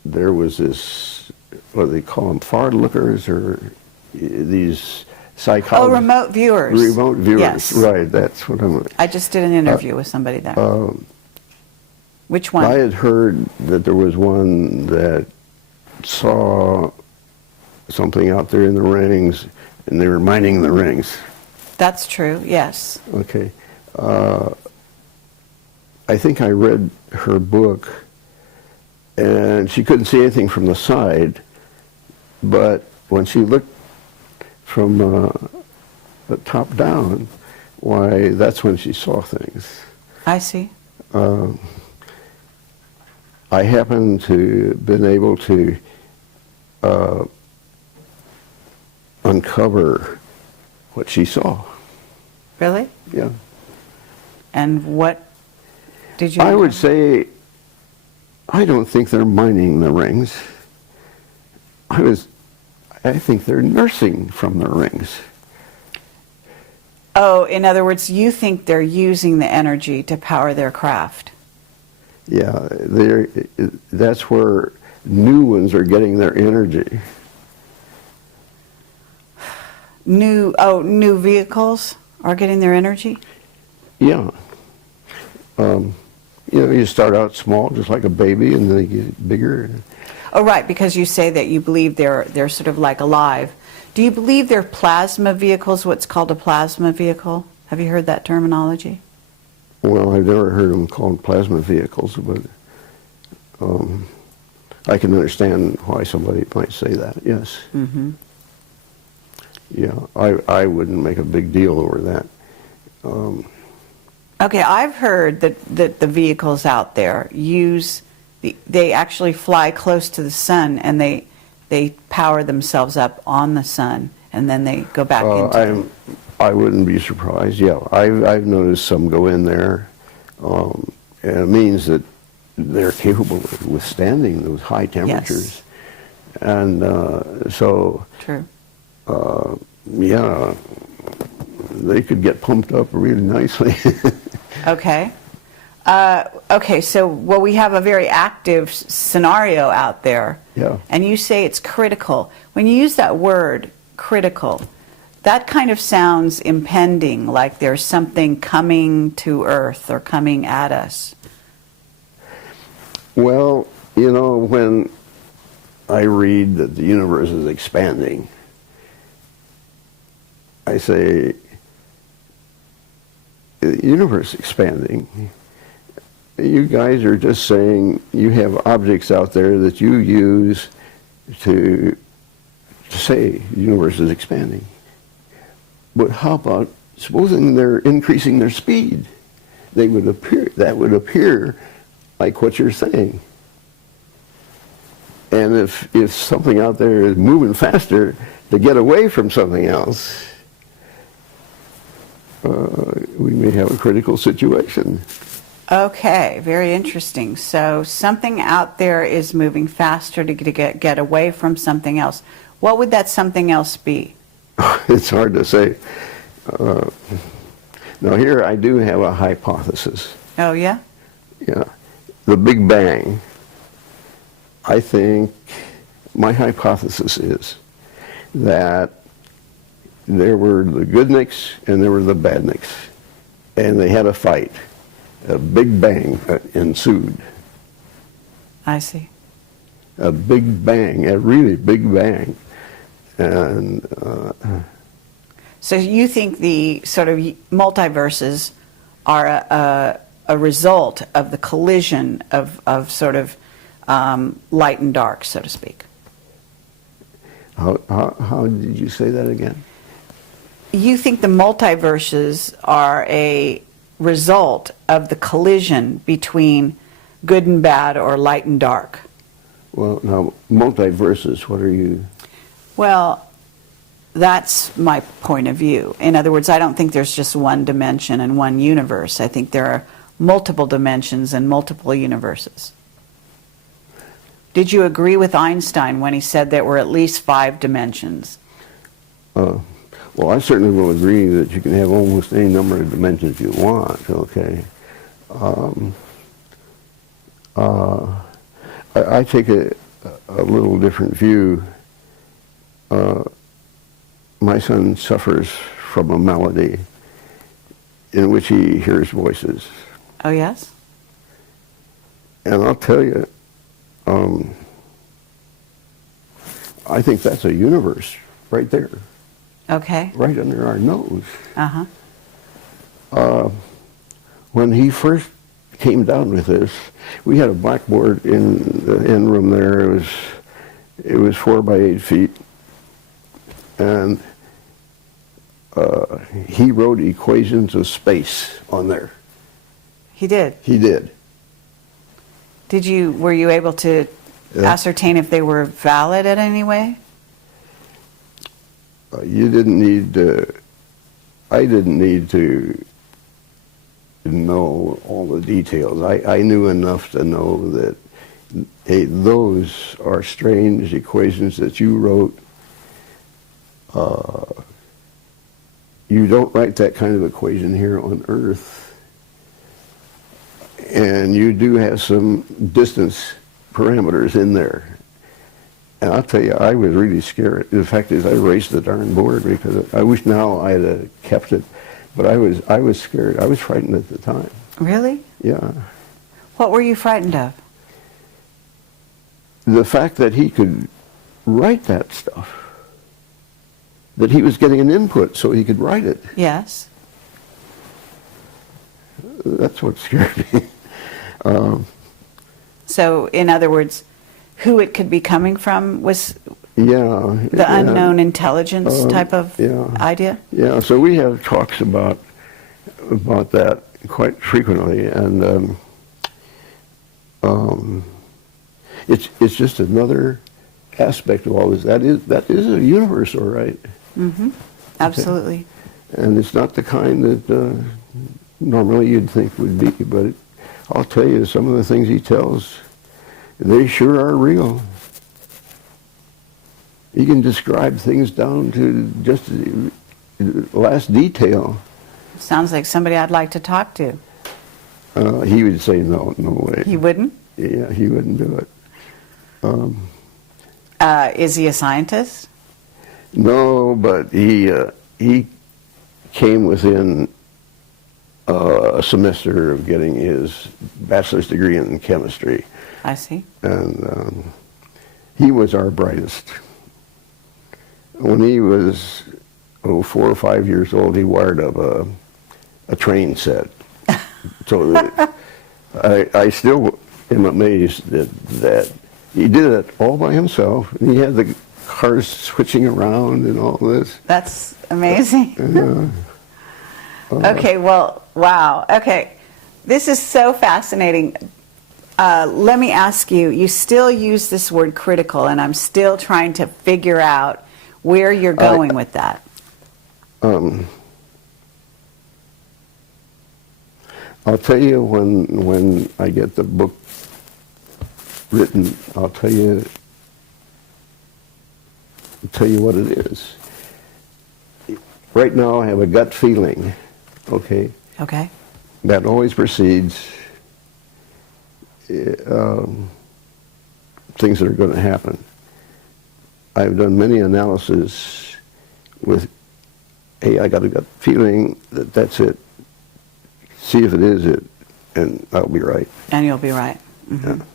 there was this, what do they call them, forward lookers, or these psychologists. Oh, remote viewers. Remote viewers, Yes. right, that's what I'm... I just did an interview with somebody there. Which one? I had heard that there was one that saw something out there in the rings, and they were mining the rings. That's true, yes. Okay. I think I read her book, and she couldn't see anything from the side, but when she looked from the top down, why, that's when she saw things. I see. I happen to been able to uncover what she saw. Really? Yeah. And what did you... I would say, I don't think they're mining the rings. I think they're nursing from the rings. Oh, in other words, you think they're using the energy to power their craft. Yeah, that's where new ones are getting their energy. New vehicles are getting their energy? Yeah. You start out small, just like a baby, and then they get bigger. Oh, right, because you say that you believe they're sort of like alive. Do you believe they're plasma vehicles, what's called a plasma vehicle? Have you heard that terminology? Well, I've never heard them called plasma vehicles, but I can understand why somebody might say that, yes. Mm-hmm. Yeah, I wouldn't make a big deal over that. Okay, I've heard that the vehicles out there they actually fly close to the sun, and they power themselves up on the sun, and then they go back into I wouldn't be surprised. Yeah, I've noticed some go in there, and it means that they're capable of withstanding those high temperatures. Yes. And so, True. Yeah, they could get pumped up really nicely. Okay. Okay, so, well, we have a very active scenario out there. Yeah. And you say it's critical. When you use that word, critical, that kind of sounds impending, like there's something coming to Earth or coming at us. Well, when I read that the universe is expanding, I say, the universe expanding. You guys are just saying you have objects out there that you use to say the universe is expanding. But how about supposing they're increasing their speed? That would appear like what you're saying. And if something out there is moving faster to get away from something else, we may have a critical situation. Okay, very interesting. So something out there is moving faster to get away from something else. What would that something else be? It's hard to say. Now here I do have a hypothesis. Oh, yeah? Yeah. The Big Bang, I think, my hypothesis is that there were the goodniks and there were the badniks, and they had a fight. A Big Bang ensued. I see. A Big Bang, a really Big Bang. And So you think the sort of multiverses are a result of the collision of sort of light and dark, so to speak? how did you say that again? You think the multiverses are a result of the collision between good and bad or light and dark? Well, now, multiverses, what are you? Well, that's my point of view. In other words, I don't think there's just one dimension and one universe. I think there are multiple dimensions and multiple universes. Did you agree with Einstein when he said there were at least 5 dimensions? Well, I certainly will agree that you can have almost any number of dimensions you want, okay? I take a little different view. My son suffers from a malady in which he hears voices. Oh, yes? And I'll tell you, I think that's a universe right there, Okay. right under our nose. Uh-huh. When he first came down with this, we had a blackboard in the end room there. It was 4 by 8 feet, and he wrote equations of space on there. He did. He did. Were you able to Yeah. ascertain if they were valid in any way? You didn't need to, I didn't need to know all the details. I knew enough to know that, hey, those are strange equations that you wrote. You don't write that kind of equation here on Earth. And you do have some distance parameters in there. And I'll tell you, I was really scared. The fact is, I erased the darn board because I wish now I had kept it. But I was scared. I was frightened at the time. Really? Yeah. What were you frightened of? The fact that he could write that stuff. That he was getting an input so he could write it. Yes. That's what scared me. So, in other words, who it could be coming from was Yeah. the unknown intelligence type of yeah. idea? Yeah, so we have talks about that quite frequently, and it's just another aspect of all this. That is a universe, all right. Mm-hmm. Absolutely. Okay. And it's not the kind that normally you'd think would be, but I'll tell you, some of the things he tells, they sure are real. He can describe things down to just the last detail. Sounds like somebody I'd like to talk to. He would say no way. He wouldn't? Yeah, he wouldn't do it. Is he a scientist? No, but he came within a semester of getting his bachelor's degree in chemistry. I see. And he was our brightest. When he was 4 or 5 years old, he wired up a train set. So that I still am amazed that he did it all by himself. And he had the cars switching around and all this. That's amazing. Okay, well, wow. Okay, this is so fascinating. Let me ask you, you still use this word critical, and I'm still trying to figure out where you're going with that. I'll tell you when I get the book written, I'll tell you what it is. Right now I have a gut feeling okay, Okay. that always precedes things that are going to happen. I've done many analyses with, hey, I got a gut feeling that that's it. See if it is it, and I'll be right. And you'll be right. Mhm. Yeah.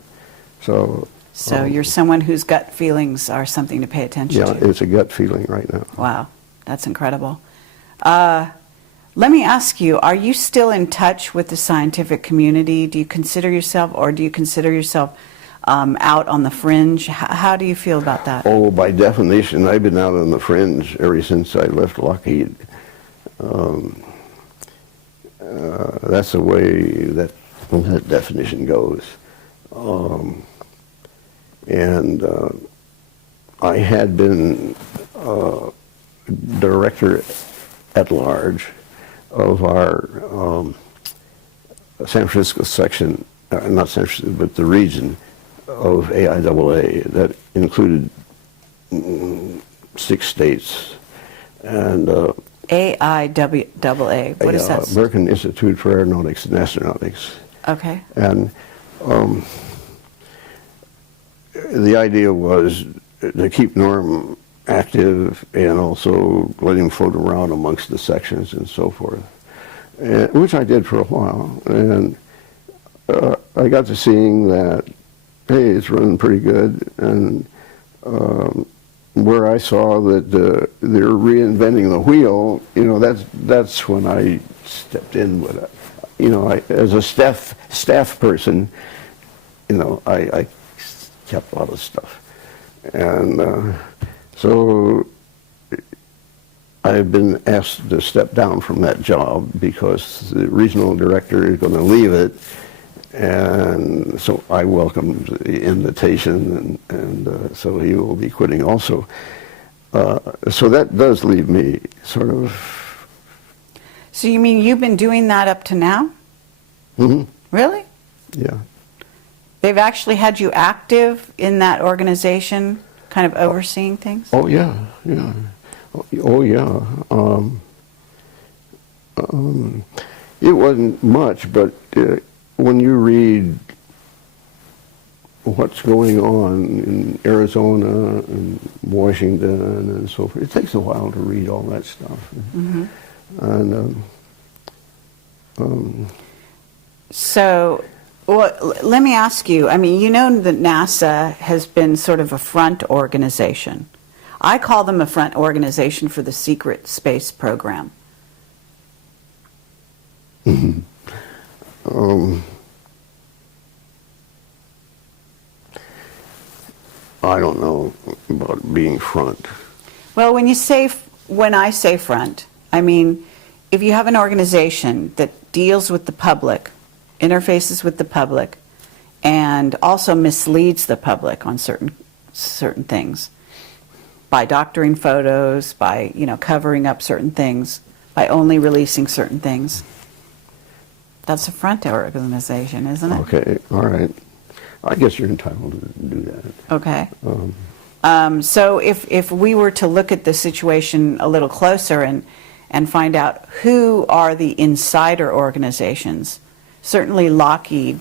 So You're someone whose gut feelings are something to pay attention yeah, to. it's a gut feeling right now. Wow, that's incredible. Let me ask you, are you still in touch with the scientific community? Do you consider yourself, or do you consider yourself out on the fringe? How do you feel about that? Oh, by definition, I've been out on the fringe ever since I left Lockheed. That's the way that definition goes. I had been director at large of our San Francisco section, not San Francisco, but the region of AIAA that included 6 states. And AIAA, what is that? American Institute for Aeronautics and Astronautics. Okay. And the idea was to keep Norm active and also let him float around amongst the sections and so forth, which I did for a while. And I got to seeing that, hey, it's running pretty good. And where I saw that they're reinventing the wheel, that's when I stepped in with it. As a staff person, I kept a lot of stuff. And so I've been asked to step down from that job because the regional director is going to leave it. And so I welcomed the invitation, and so he will be quitting also. So that does leave me sort of... So you mean you've been doing that up to now? Mm-hmm. Really? Yeah. They've actually had you active in that organization, kind of overseeing things? Oh, yeah, yeah. Oh, yeah. It wasn't much, but when you read what's going on in Arizona and Washington and so forth, it takes a while to read all that stuff. Mm-hmm. And So, well, let me ask you, that NASA has been sort of a front organization. I call them a front organization for the secret space program. I don't know about being front. Well, when I say front, I mean, if you have an organization that deals with the public, interfaces with the public, and also misleads the public on certain things, by doctoring photos, by covering up certain things, by only releasing certain things, that's a front organization, isn't it? Okay, all right. I guess you're entitled to do that. Okay. So if we were to look at the situation a little closer and find out who are the insider organizations, certainly Lockheed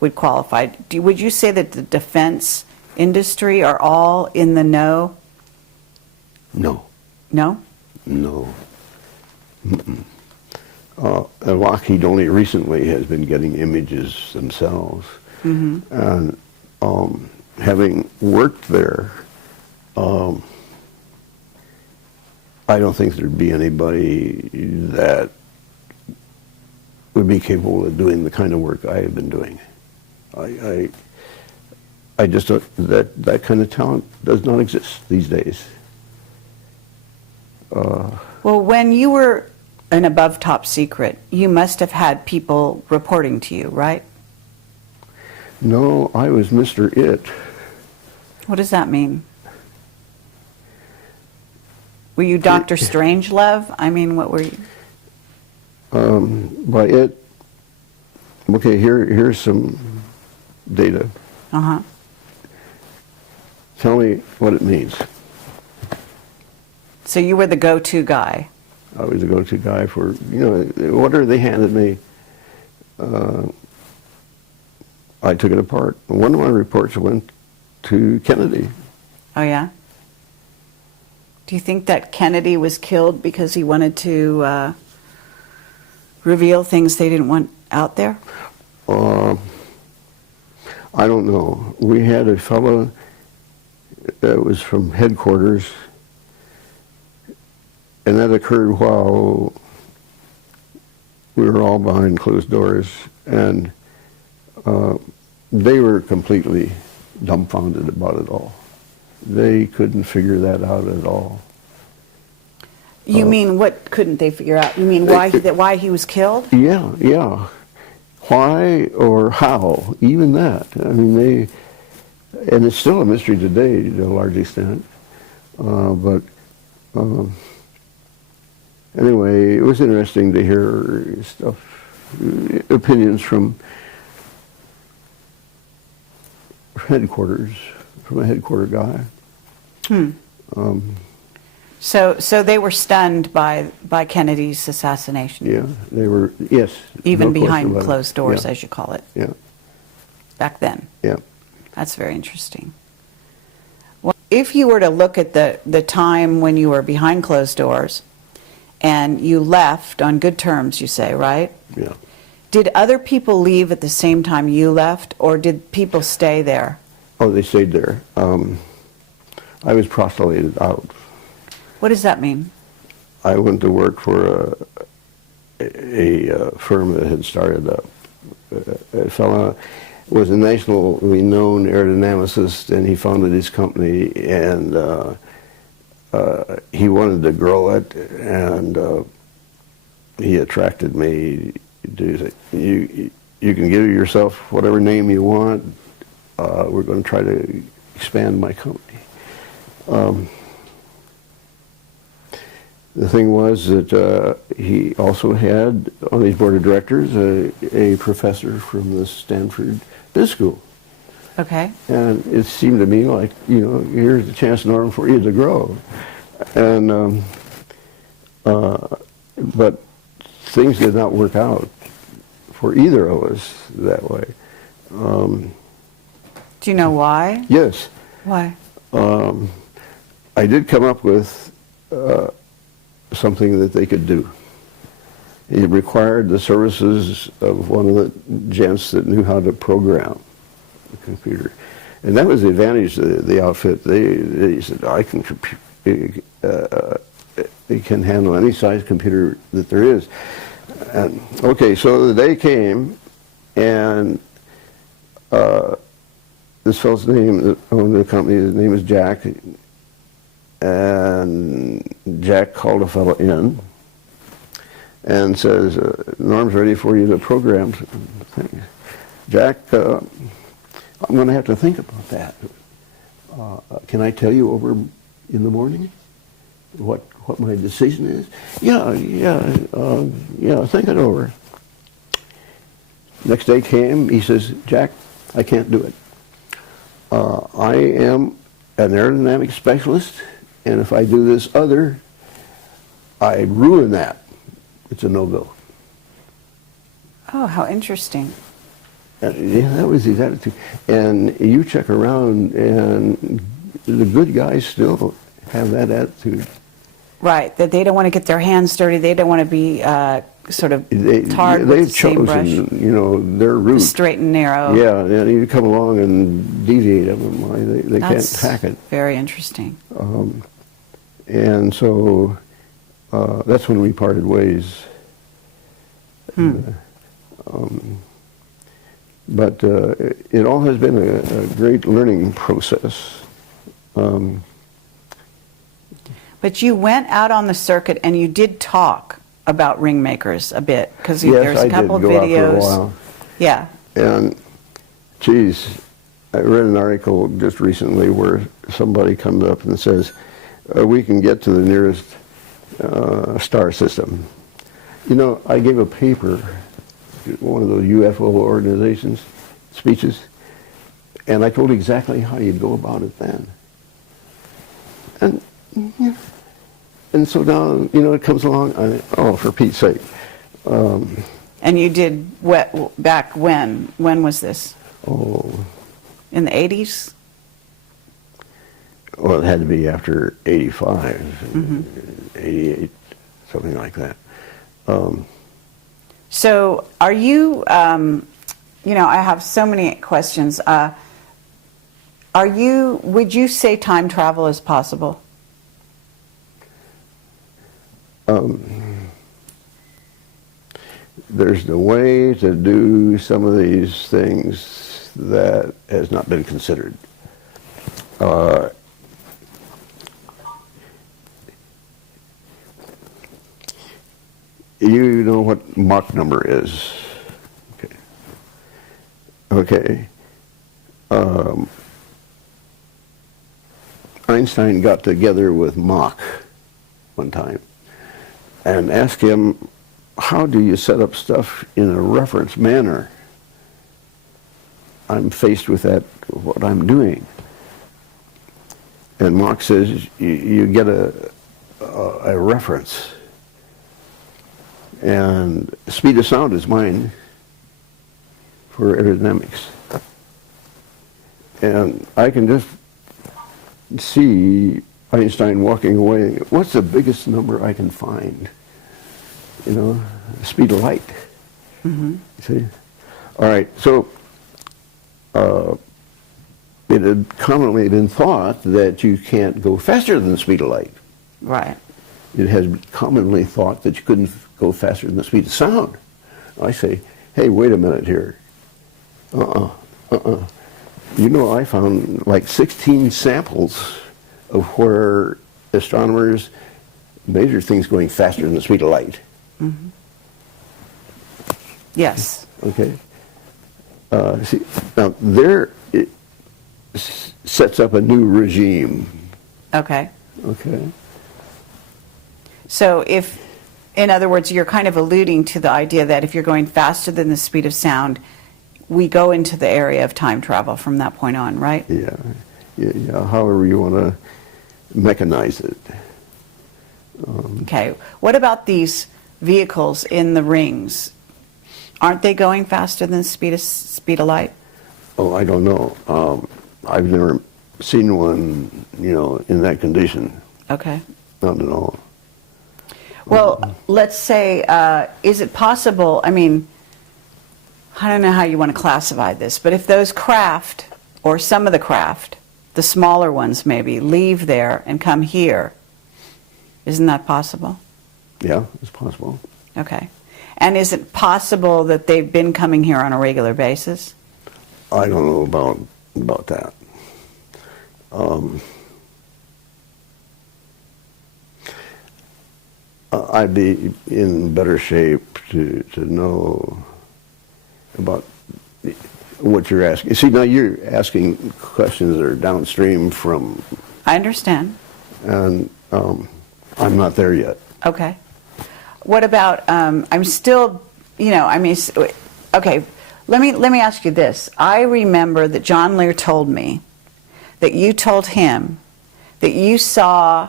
would qualify. Would you say that the defense industry are all in the know? No. No? No. Lockheed only recently has been getting images themselves. Mm-hmm. And having worked there, I don't think there'd be anybody that would be capable of doing the kind of work I have been doing. I just don't, that kind of talent does not exist these days. Well, when you were an above top secret, you must have had people reporting to you, right? No, I was Mr. It. What does that mean? Were you Dr. Strangelove? I mean, what were you? By it, okay, here's some data. Uh-huh. Tell me what it means. So you were the go-to guy. I was the go-to guy for, whatever they handed me, I took it apart. One of my reports went to Kennedy. Oh, yeah? Do you think that Kennedy was killed because he wanted to reveal things they didn't want out there? I don't know. We had a fellow that was from headquarters, and that occurred while we were all behind closed doors, and they were completely dumbfounded about it all. They couldn't figure that out at all. You mean, what couldn't they figure out? You mean why he was killed? Yeah, yeah. Why or how, even that. I mean, and it's still a mystery today to a large extent. But anyway, it was interesting to hear opinions from headquarters, from a headquarter guy. So they were stunned by Kennedy's assassination. Yeah, they were, yes. Even no behind closed doors, yeah. as you call it. Yeah. Back then. Yeah. That's very interesting. Well, if you were to look at the time when you were behind closed doors and you left on good terms, you say, right? Yeah. Did other people leave at the same time you left, or did people stay there? Oh, they stayed there. I was proselyted out. What does that mean? I went to work for a firm that had started up. A fellow was a nationally known aerodynamicist, and he founded his company, and he wanted to grow it, and he attracted me to say, you can give yourself whatever name you want. We're going to try to expand my company. The thing was that he also had on his board of directors a professor from the Stanford Biz School. Okay. And it seemed to me like, here's a chance, Norm, for you to grow. And but things did not work out for either of us that way. Do you know why? Yes. Why? I did come up with something that they could do. It required the services of one of the gents that knew how to program the computer. And that was the advantage of the outfit. They said, I can they can handle any size computer that there is. And okay, so the day came, and this fellow's name that owned the company, his name is Jack, and Jack called a fellow in and says, Norm's ready for you to program things. Jack, I'm going to have to think about that. Can I tell you over in the morning what my decision is? Yeah, think it over. Next day came, he says, Jack, I can't do it. I am an aerodynamic specialist, and if I do this other, I ruin that. It's a no-go. Oh, how interesting. Yeah, that was his attitude. And you check around, and the good guys still have that attitude. Right, that they don't want to get their hands dirty. They don't want to be sort of tarred with the same brush. They've chosen, their route. Straight and narrow. Yeah, and you come along and deviate them. They can't hack it. Very interesting. And so that's when we parted ways. But it all has been a great learning process. But you went out on the circuit and you did talk about Ringmakers a bit, because Yes, there's a couple of I did go videos. out for a while. Yeah. And, geez, I read an article just recently where somebody comes up and says, we can get to the nearest star system. I gave a paper, one of those UFO organizations speeches, and I told exactly how you'd go about it then. And And so now, it comes along, oh, for Pete's sake. And you did back when? When was this? Oh, In the 80s? well, it had to be after 85, 88, something like that. So are you, I have so many questions. Would you say time travel is possible? There's the way to do some of these things that has not been considered. You know what Mach number is? Okay. Einstein got together with Mach one time and asked him, how do you set up stuff in a reference manner? I'm faced with that, what I'm doing. And Mach says, you get a reference. And speed of sound is mine for aerodynamics. And I can just see Einstein walking away. What's the biggest number I can find? Speed of light. See? All right, so it had commonly been thought that you can't go faster than the speed of light. Right. It has commonly thought that you couldn't go faster than the speed of sound. I say, hey, wait a minute here. I found like 16 samples of where astronomers measure things going faster than the speed of light. Yes. Okay. See, now there it sets up a new regime. Okay. Okay. So in other words, you're kind of alluding to the idea that if you're going faster than the speed of sound, we go into the area of time travel from that point on, right? Yeah. However you want to mechanize it. Okay. What about these vehicles in the rings? Aren't they going faster than the speed of light? Oh, I don't know. I've never seen one, in that condition. Okay. Not at all. Well, let's say, is it possible, I don't know how you want to classify this, but if those craft, or some of the craft, the smaller ones maybe, leave there and come here, isn't that possible? Yeah, it's possible. Okay. And is it possible that they've been coming here on a regular basis? I don't know about that. I'd be in better shape to know about what you're asking. See, now you're asking questions that are downstream from... I understand. And I'm not there yet. Okay. What about, I'm still, okay, let me ask you this. I remember that John Lear told me that you told him that you saw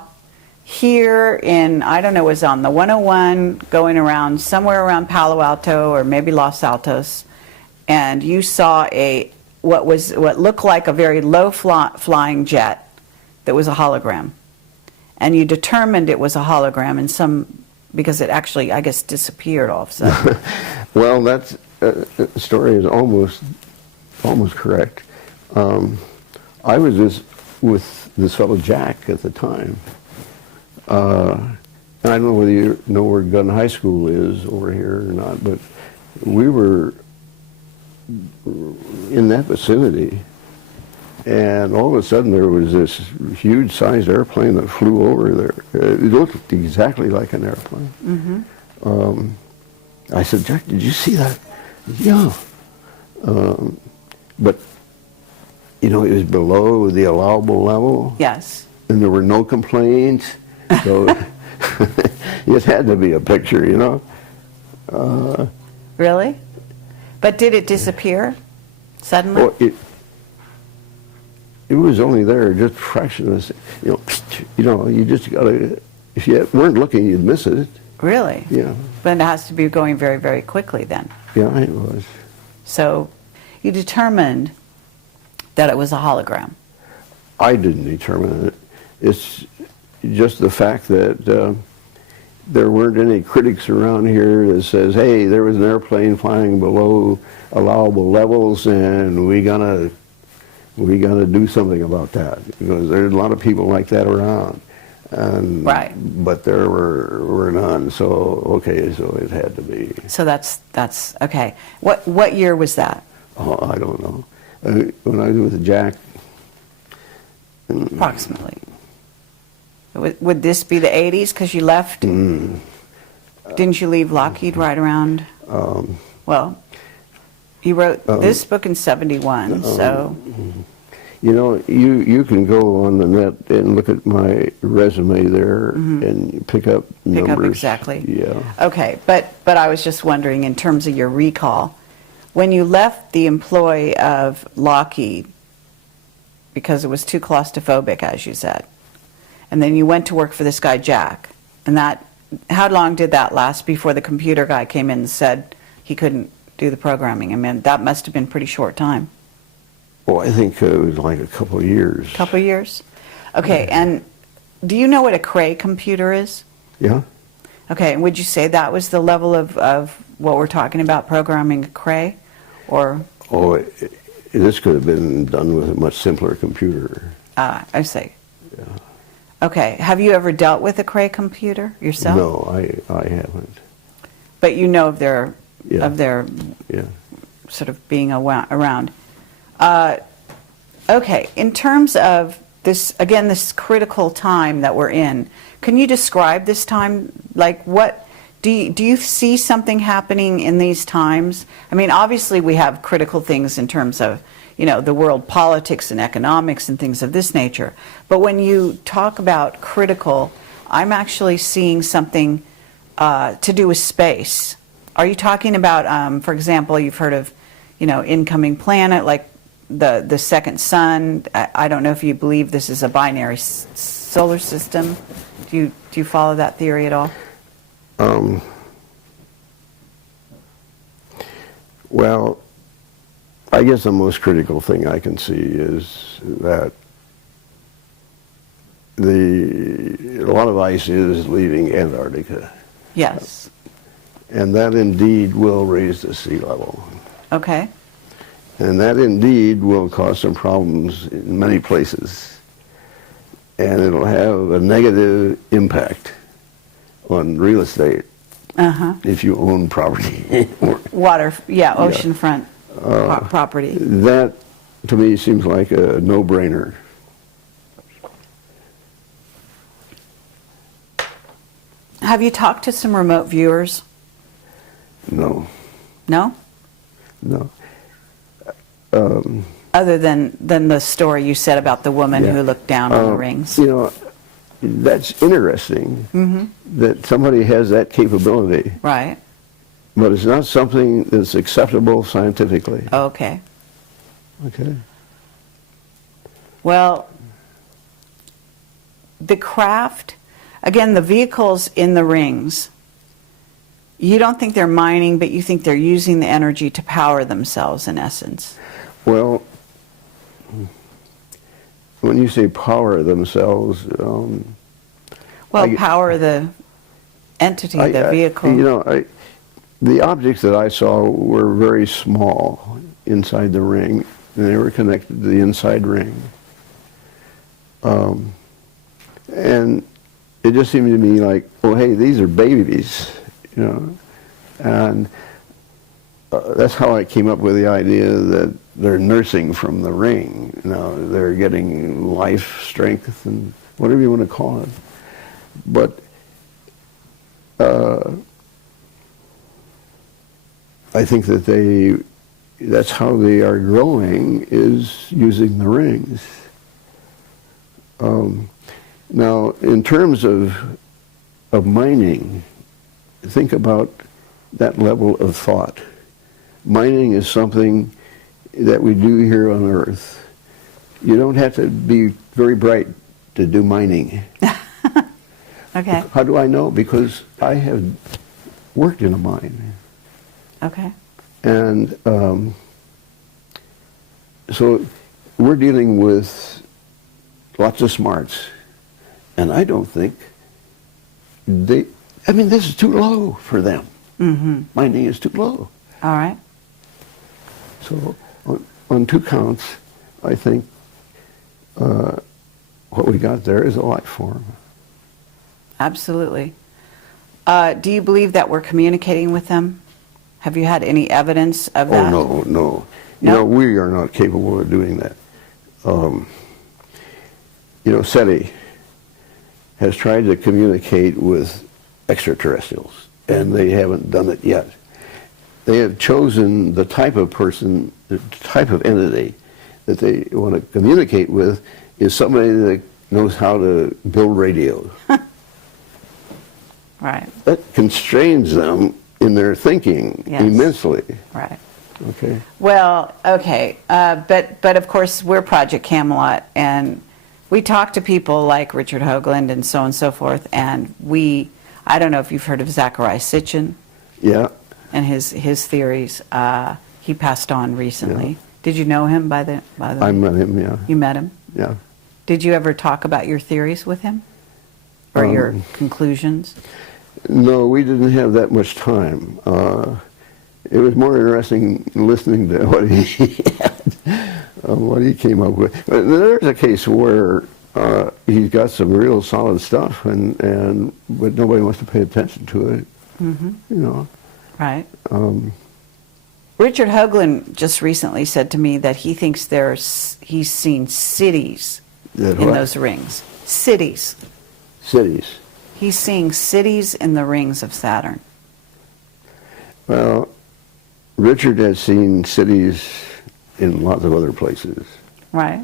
here in, I don't know, it was on the 101 going around somewhere around Palo Alto or maybe Los Altos, and you saw what looked like a very low flying jet that was a hologram. And you determined it was a hologram because it actually, I guess, disappeared all of a sudden. Well, that story is almost correct. I was just with this fellow Jack at the time. I don't know whether you know where Gun High School is over here or not, but we were in that vicinity, and all of a sudden there was this huge-sized airplane that flew over there. It looked exactly like an airplane. I said, Jack, did you see that? Yeah. But, it was below the allowable level. Yes. And there were no complaints. So it had to be a picture, Really? But did it disappear suddenly? Well, it was only there just a fraction of a second. You just got to if you weren't looking, you'd miss it. Really? Yeah. But it has to be going very, very quickly then. Yeah, it was. So you determined that it was a hologram. I didn't determine it. It's just the fact that there weren't any critics around here that says, hey, there was an airplane flying below allowable levels and we gotta do something about that, because there's a lot of people like that around. And, Right. But there were none, so okay, so it had to be. So that's okay. What year was that? Oh, I don't know. When I was with Jack. Approximately. Would this be the 80s because you left? Didn't you leave Lockheed right around? Well, you wrote this book in 71, so. You know, you can go on the net and look at my resume there and pick up numbers. Pick up exactly. Yeah. Okay, but I was just wondering in terms of your recall, when you left the employ of Lockheed, because it was too claustrophobic, as you said, and then you went to work for this guy Jack, and that, how long did that last before the computer guy came in and said he couldn't do the programming? I mean, that must have been a pretty short time. Well, I think it was like a couple of years. Couple years? Okay, and do you know what a Cray computer is? Yeah. Okay, and would you say that was the level of what we're talking about, programming a Cray? Or? Oh, this could have been done with a much simpler computer. I see. Yeah. Okay, have you ever dealt with a Cray computer yourself? No, I haven't. But you know of their, Yeah. sort of being around. Okay, in terms of this, again, this critical time that we're in, can you describe this time? Like, what do you see something happening in these times? I mean, obviously we have critical things in terms of, you know, the world politics and economics and things of this nature. But when you talk about critical, I'm actually seeing something to do with space. Are you talking about, for example, you've heard of, you know, incoming planet, like the second sun? I don't know if you believe this is a binary solar system. Do you follow that theory at all? Well, I guess the most critical thing I can see is that a lot of ice is leaving Antarctica. Yes. And that indeed will raise the sea level. Okay. And that indeed will cause some problems in many places. And it'll have a negative impact on real estate if you own property. Water, oceanfront property. That, to me, seems like a no-brainer. Have you talked to some remote viewers? No. No? No. Other than the story you said about the woman Yeah. who looked down on the rings. You know, that's interesting that somebody has that capability, Right. but it's not something that's acceptable scientifically. Okay. Okay. Well, the craft, again, the vehicles in the rings, you don't think they're mining, but you think they're using the energy to power themselves, in essence. Well, when you say power themselves, Power the entity, the vehicle. You know, the objects that I saw were very small inside the ring, and they were connected to the inside ring. And it just seemed to me like, oh, hey, these are babies, you know. And that's how I came up with the idea that they're nursing from the ring. You know, they're getting life, strength, and whatever you want to call it. But I think that that's how they are growing, is using the rings. Now, in terms of mining, think about that level of thought. Mining is something that we do here on Earth. You don't have to be very bright to do mining. Okay. How do I know? Because I have worked in a mine. Okay. And so we're dealing with lots of smarts. And I don't think this is too low for them. Mm-hmm. Mining is too low. All right. So on two counts, I think what we got there is a life form. Absolutely. Do you believe that we're communicating with them? Have you had any evidence of that? Oh, no. You No? know, we are not capable of doing that. SETI has tried to communicate with extraterrestrials, and they haven't done it yet. They have chosen the type of person, the type of entity that they want to communicate with is somebody that knows how to build radios. Right. That constrains them in their thinking Yes. immensely. Right. Okay. Well, okay, but of course we're Project Camelot, and we talk to people like Richard Hoagland and so on and so forth, and I don't know if you've heard of Zecharia Sitchin Yeah. and his theories. He passed on recently. Yeah. Did you know him by the I met him, yeah. You met him? Yeah. Did you ever talk about your theories with him? Or your conclusions? No, we didn't have that much time. It was more interesting listening to what he came up with. But there's a case where he's got some real solid stuff, but nobody wants to pay attention to it. Mm-hmm. You know. Right. Richard Hoagland just recently said to me that he thinks he's seen cities That in what? those rings. Cities. Cities. He's seeing cities in the rings of Saturn. Well, Richard has seen cities in lots of other places. Right.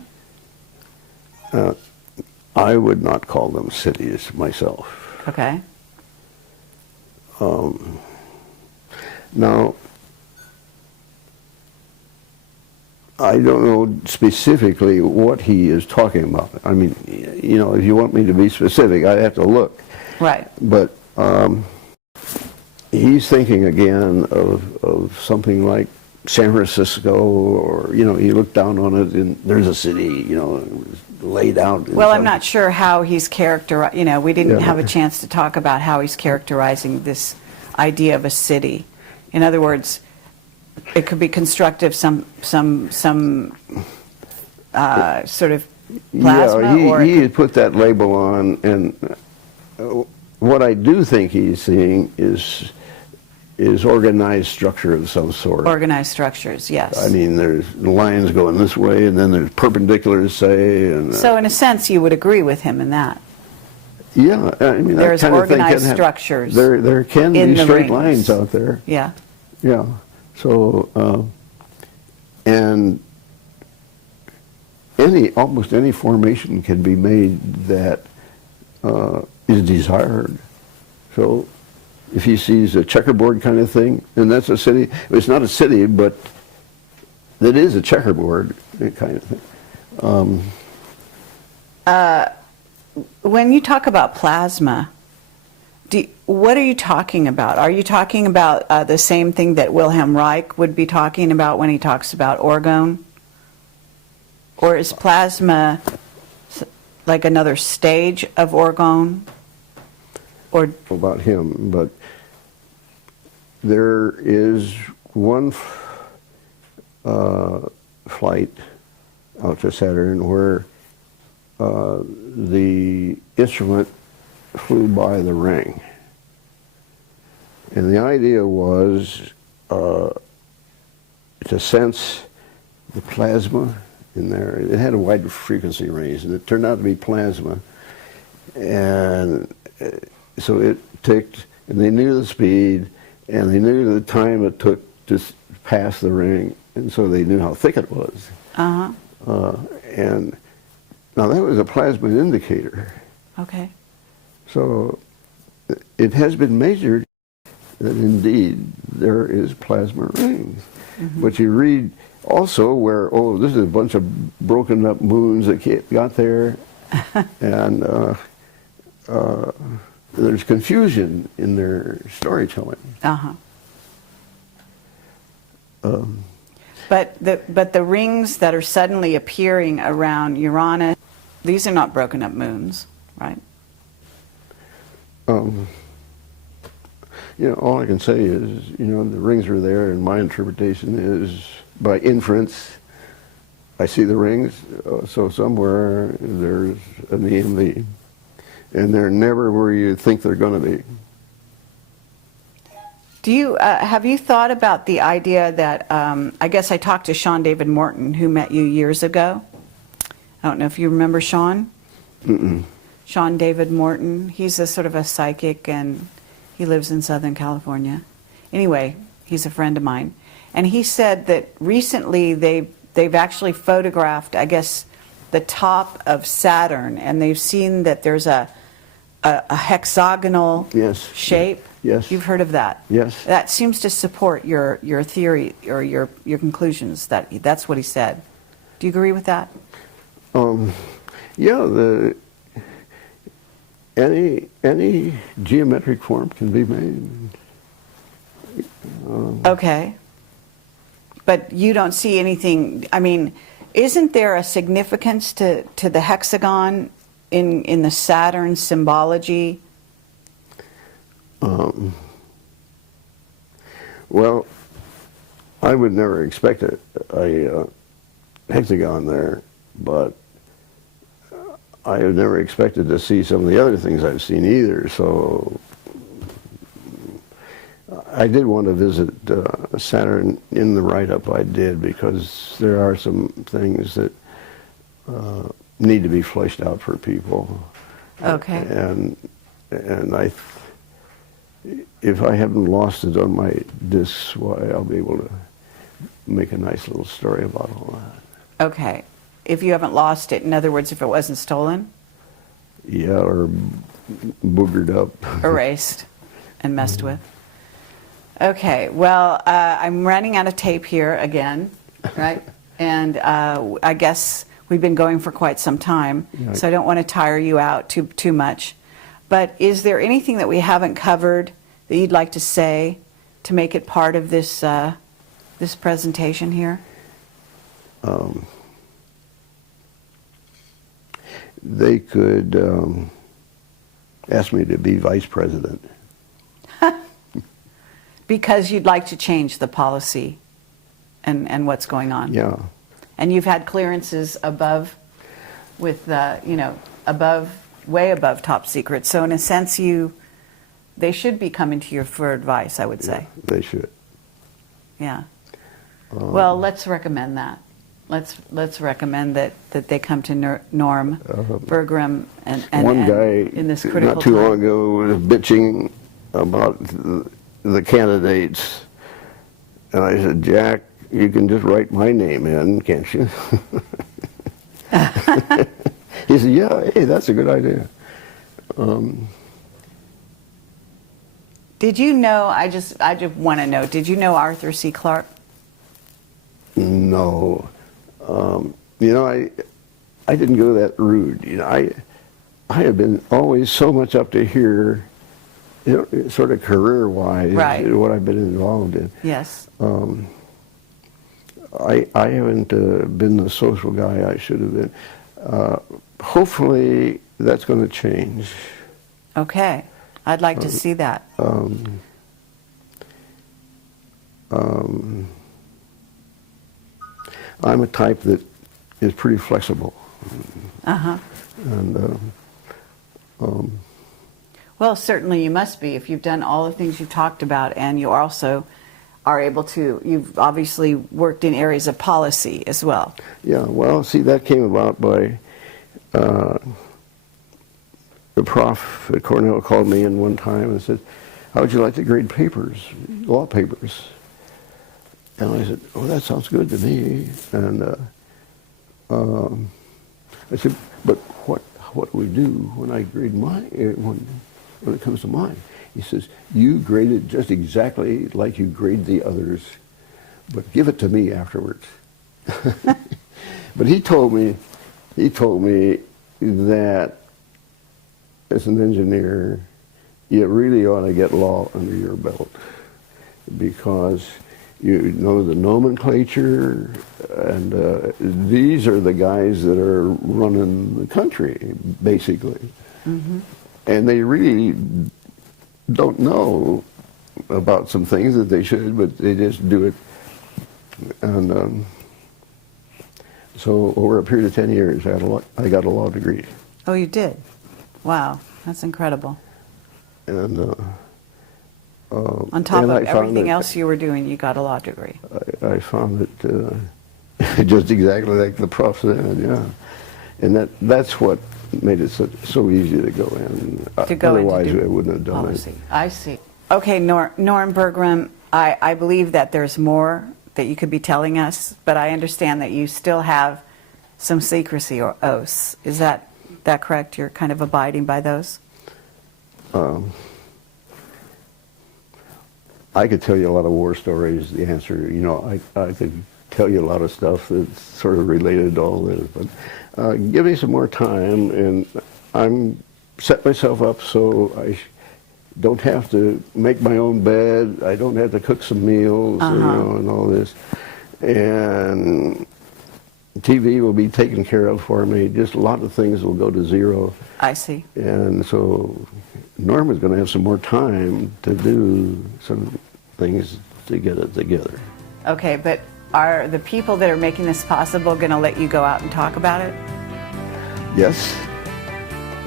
I would not call them cities myself. Okay. Now, I don't know specifically what he is talking about. I mean, you know, if you want me to be specific, I'd have to look. Right. But he's thinking again of something like San Francisco, or, you know, you look down on it and there's a city, you know, it was laid out. Well, I'm not sure how he's characterized, you know, we didn't Yeah. have a chance to talk about how he's characterizing this idea of a city. In other words, it could be constructive, some sort of plasma, Yeah, or he had put that label on, and what I do think he's seeing is organized structure of some sort. organized structures, yes. I mean, there's lines going this way, and then there's perpendiculars, say, and So in a sense, you would agree with him in that. yeah, I mean, that There's kind of thing organized can structures there can in be the straight rings. lines out there. Yeah. Yeah. So and almost any formation can be made that is desired. So if he sees a checkerboard kind of thing, and that's a city, it's not a city, but it is a checkerboard kind of thing. When you talk about plasma, what are you talking about? Are you talking about the same thing that Wilhelm Reich would be talking about when he talks about orgone? Or is plasma like another stage of orgone? Or About him, but there is one flight out to Saturn where the instrument flew by the ring, and the idea was to sense the plasma in there. It had a wide frequency range, and it turned out to be plasma, and so it ticked, and they knew the speed, and they knew the time it took to pass the ring, and so they knew how thick it was. And now that was a plasma indicator. okay. So it has been measured that indeed there is plasma rings. But you read also where, oh, this is a bunch of broken up moons that got there, and there's confusion in their storytelling. Uh-huh. Um, But the rings that are suddenly appearing around Uranus, these are not broken up moons, right? You know, all I can say is, you know, the rings are there, and my interpretation is, by inference, I see the rings, so somewhere there's an EMV, and they're never where you think they're going to be. Do you have you thought about the idea that I guess I talked to Sean David Morton, who met you years ago. I don't know if you remember Sean. Mm-mm. Sean David Morton. He's a sort of a psychic, and he lives in Southern California. Anyway, he's a friend of mine, and he said that recently they've actually photographed, I guess, the top of Saturn, and they've seen that there's a hexagonal Yes. shape. Yes. You've heard of that? Yes. That seems to support your theory or your conclusions. That's what he said. Do you agree with that? Yeah, any geometric form can be made. Okay. But you don't see anything, I mean, isn't there a significance to the hexagon in the Saturn symbology? Well, I would never expect a hexagon there, but I have never expected to see some of the other things I've seen either. So I did want to visit Saturn in the write-up I did, because there are some things that need to be fleshed out for people. Okay. And if I haven't lost it on my discs, why, I'll be able to make a nice little story about all that. Okay. If you haven't lost it, in other words, if it wasn't stolen? Yeah, or boogered up. Erased and messed with. Okay, well, I'm running out of tape here again, right? And I guess we've been going for quite some time, Yeah. so I don't want to tire you out too much. But is there anything that we haven't covered that you'd like to say to make it part of this this presentation here? They could ask me to be vice president. Because you'd like to change the policy and what's going on. Yeah. And you've had clearances above, with you know, above, way above top secret. So in a sense, they should be coming to you for advice, I would say. They should. Yeah. Well, let's recommend that. Let's recommend that they come to Norm Bergrun and One guy in this critical not too time. long ago was bitching about the candidates, and I said, Jack, you can just write my name in, can't you? He said, yeah, hey, that's a good idea. Did you know, I just want to know, did you know Arthur C. Clarke? No. You know, I didn't go that rude. You know, I have been always so much up to here, you know, sort of career-wise, Right. what I've been involved in. Yes. I haven't been the social guy I should have been. Hopefully, that's going to change. Okay. I'd like to see that. I'm a type that is pretty flexible. Uh-huh. And Well, certainly you must be if you've done all the things you've talked about, and you also are able to, you've obviously worked in areas of policy as well. yeah, well, see, that came about by the prof at Cornell called me in one time and said, how would you like to grade papers, law papers? And I said, oh, that sounds good to me. And I said, but what do we do when I grade mine, when it comes to mine? He says, you grade it just exactly like you grade the others, but give it to me afterwards. But he told me that as an engineer, you really ought to get law under your belt, because you know the nomenclature, and these are the guys that are running the country, basically. Mm-hmm. And they really don't know about some things that they should, but they just do it. And so over a period of 10 years, I got a law degree. Oh, you did? Wow, that's incredible. And on top of everything else you were doing, you got a law degree. I found it just exactly like the prof said, yeah. And that's what made it so easy to go in. Otherwise, I wouldn't have done it. I see. Okay, Norm Bergrun, I believe that there's more that you could be telling us, but I understand that you still have some secrecy or oaths. Is that correct? You're kind of abiding by those? I could tell you a lot of war stories. The answer, you know, I could tell you a lot of stuff that's sort of related to all this, but give me some more time, and I'm set myself up so I don't have to make my own bed. I don't have to cook some meals, you know, and all this. And TV will be taken care of for me. Just a lot of things will go to zero. I see. And so Norma's going to have some more time to do some things to get it together. Okay, but are the people that are making this possible going to let you go out and talk about it? Yes.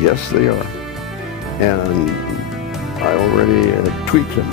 Yes, they are. And I already tweaked them.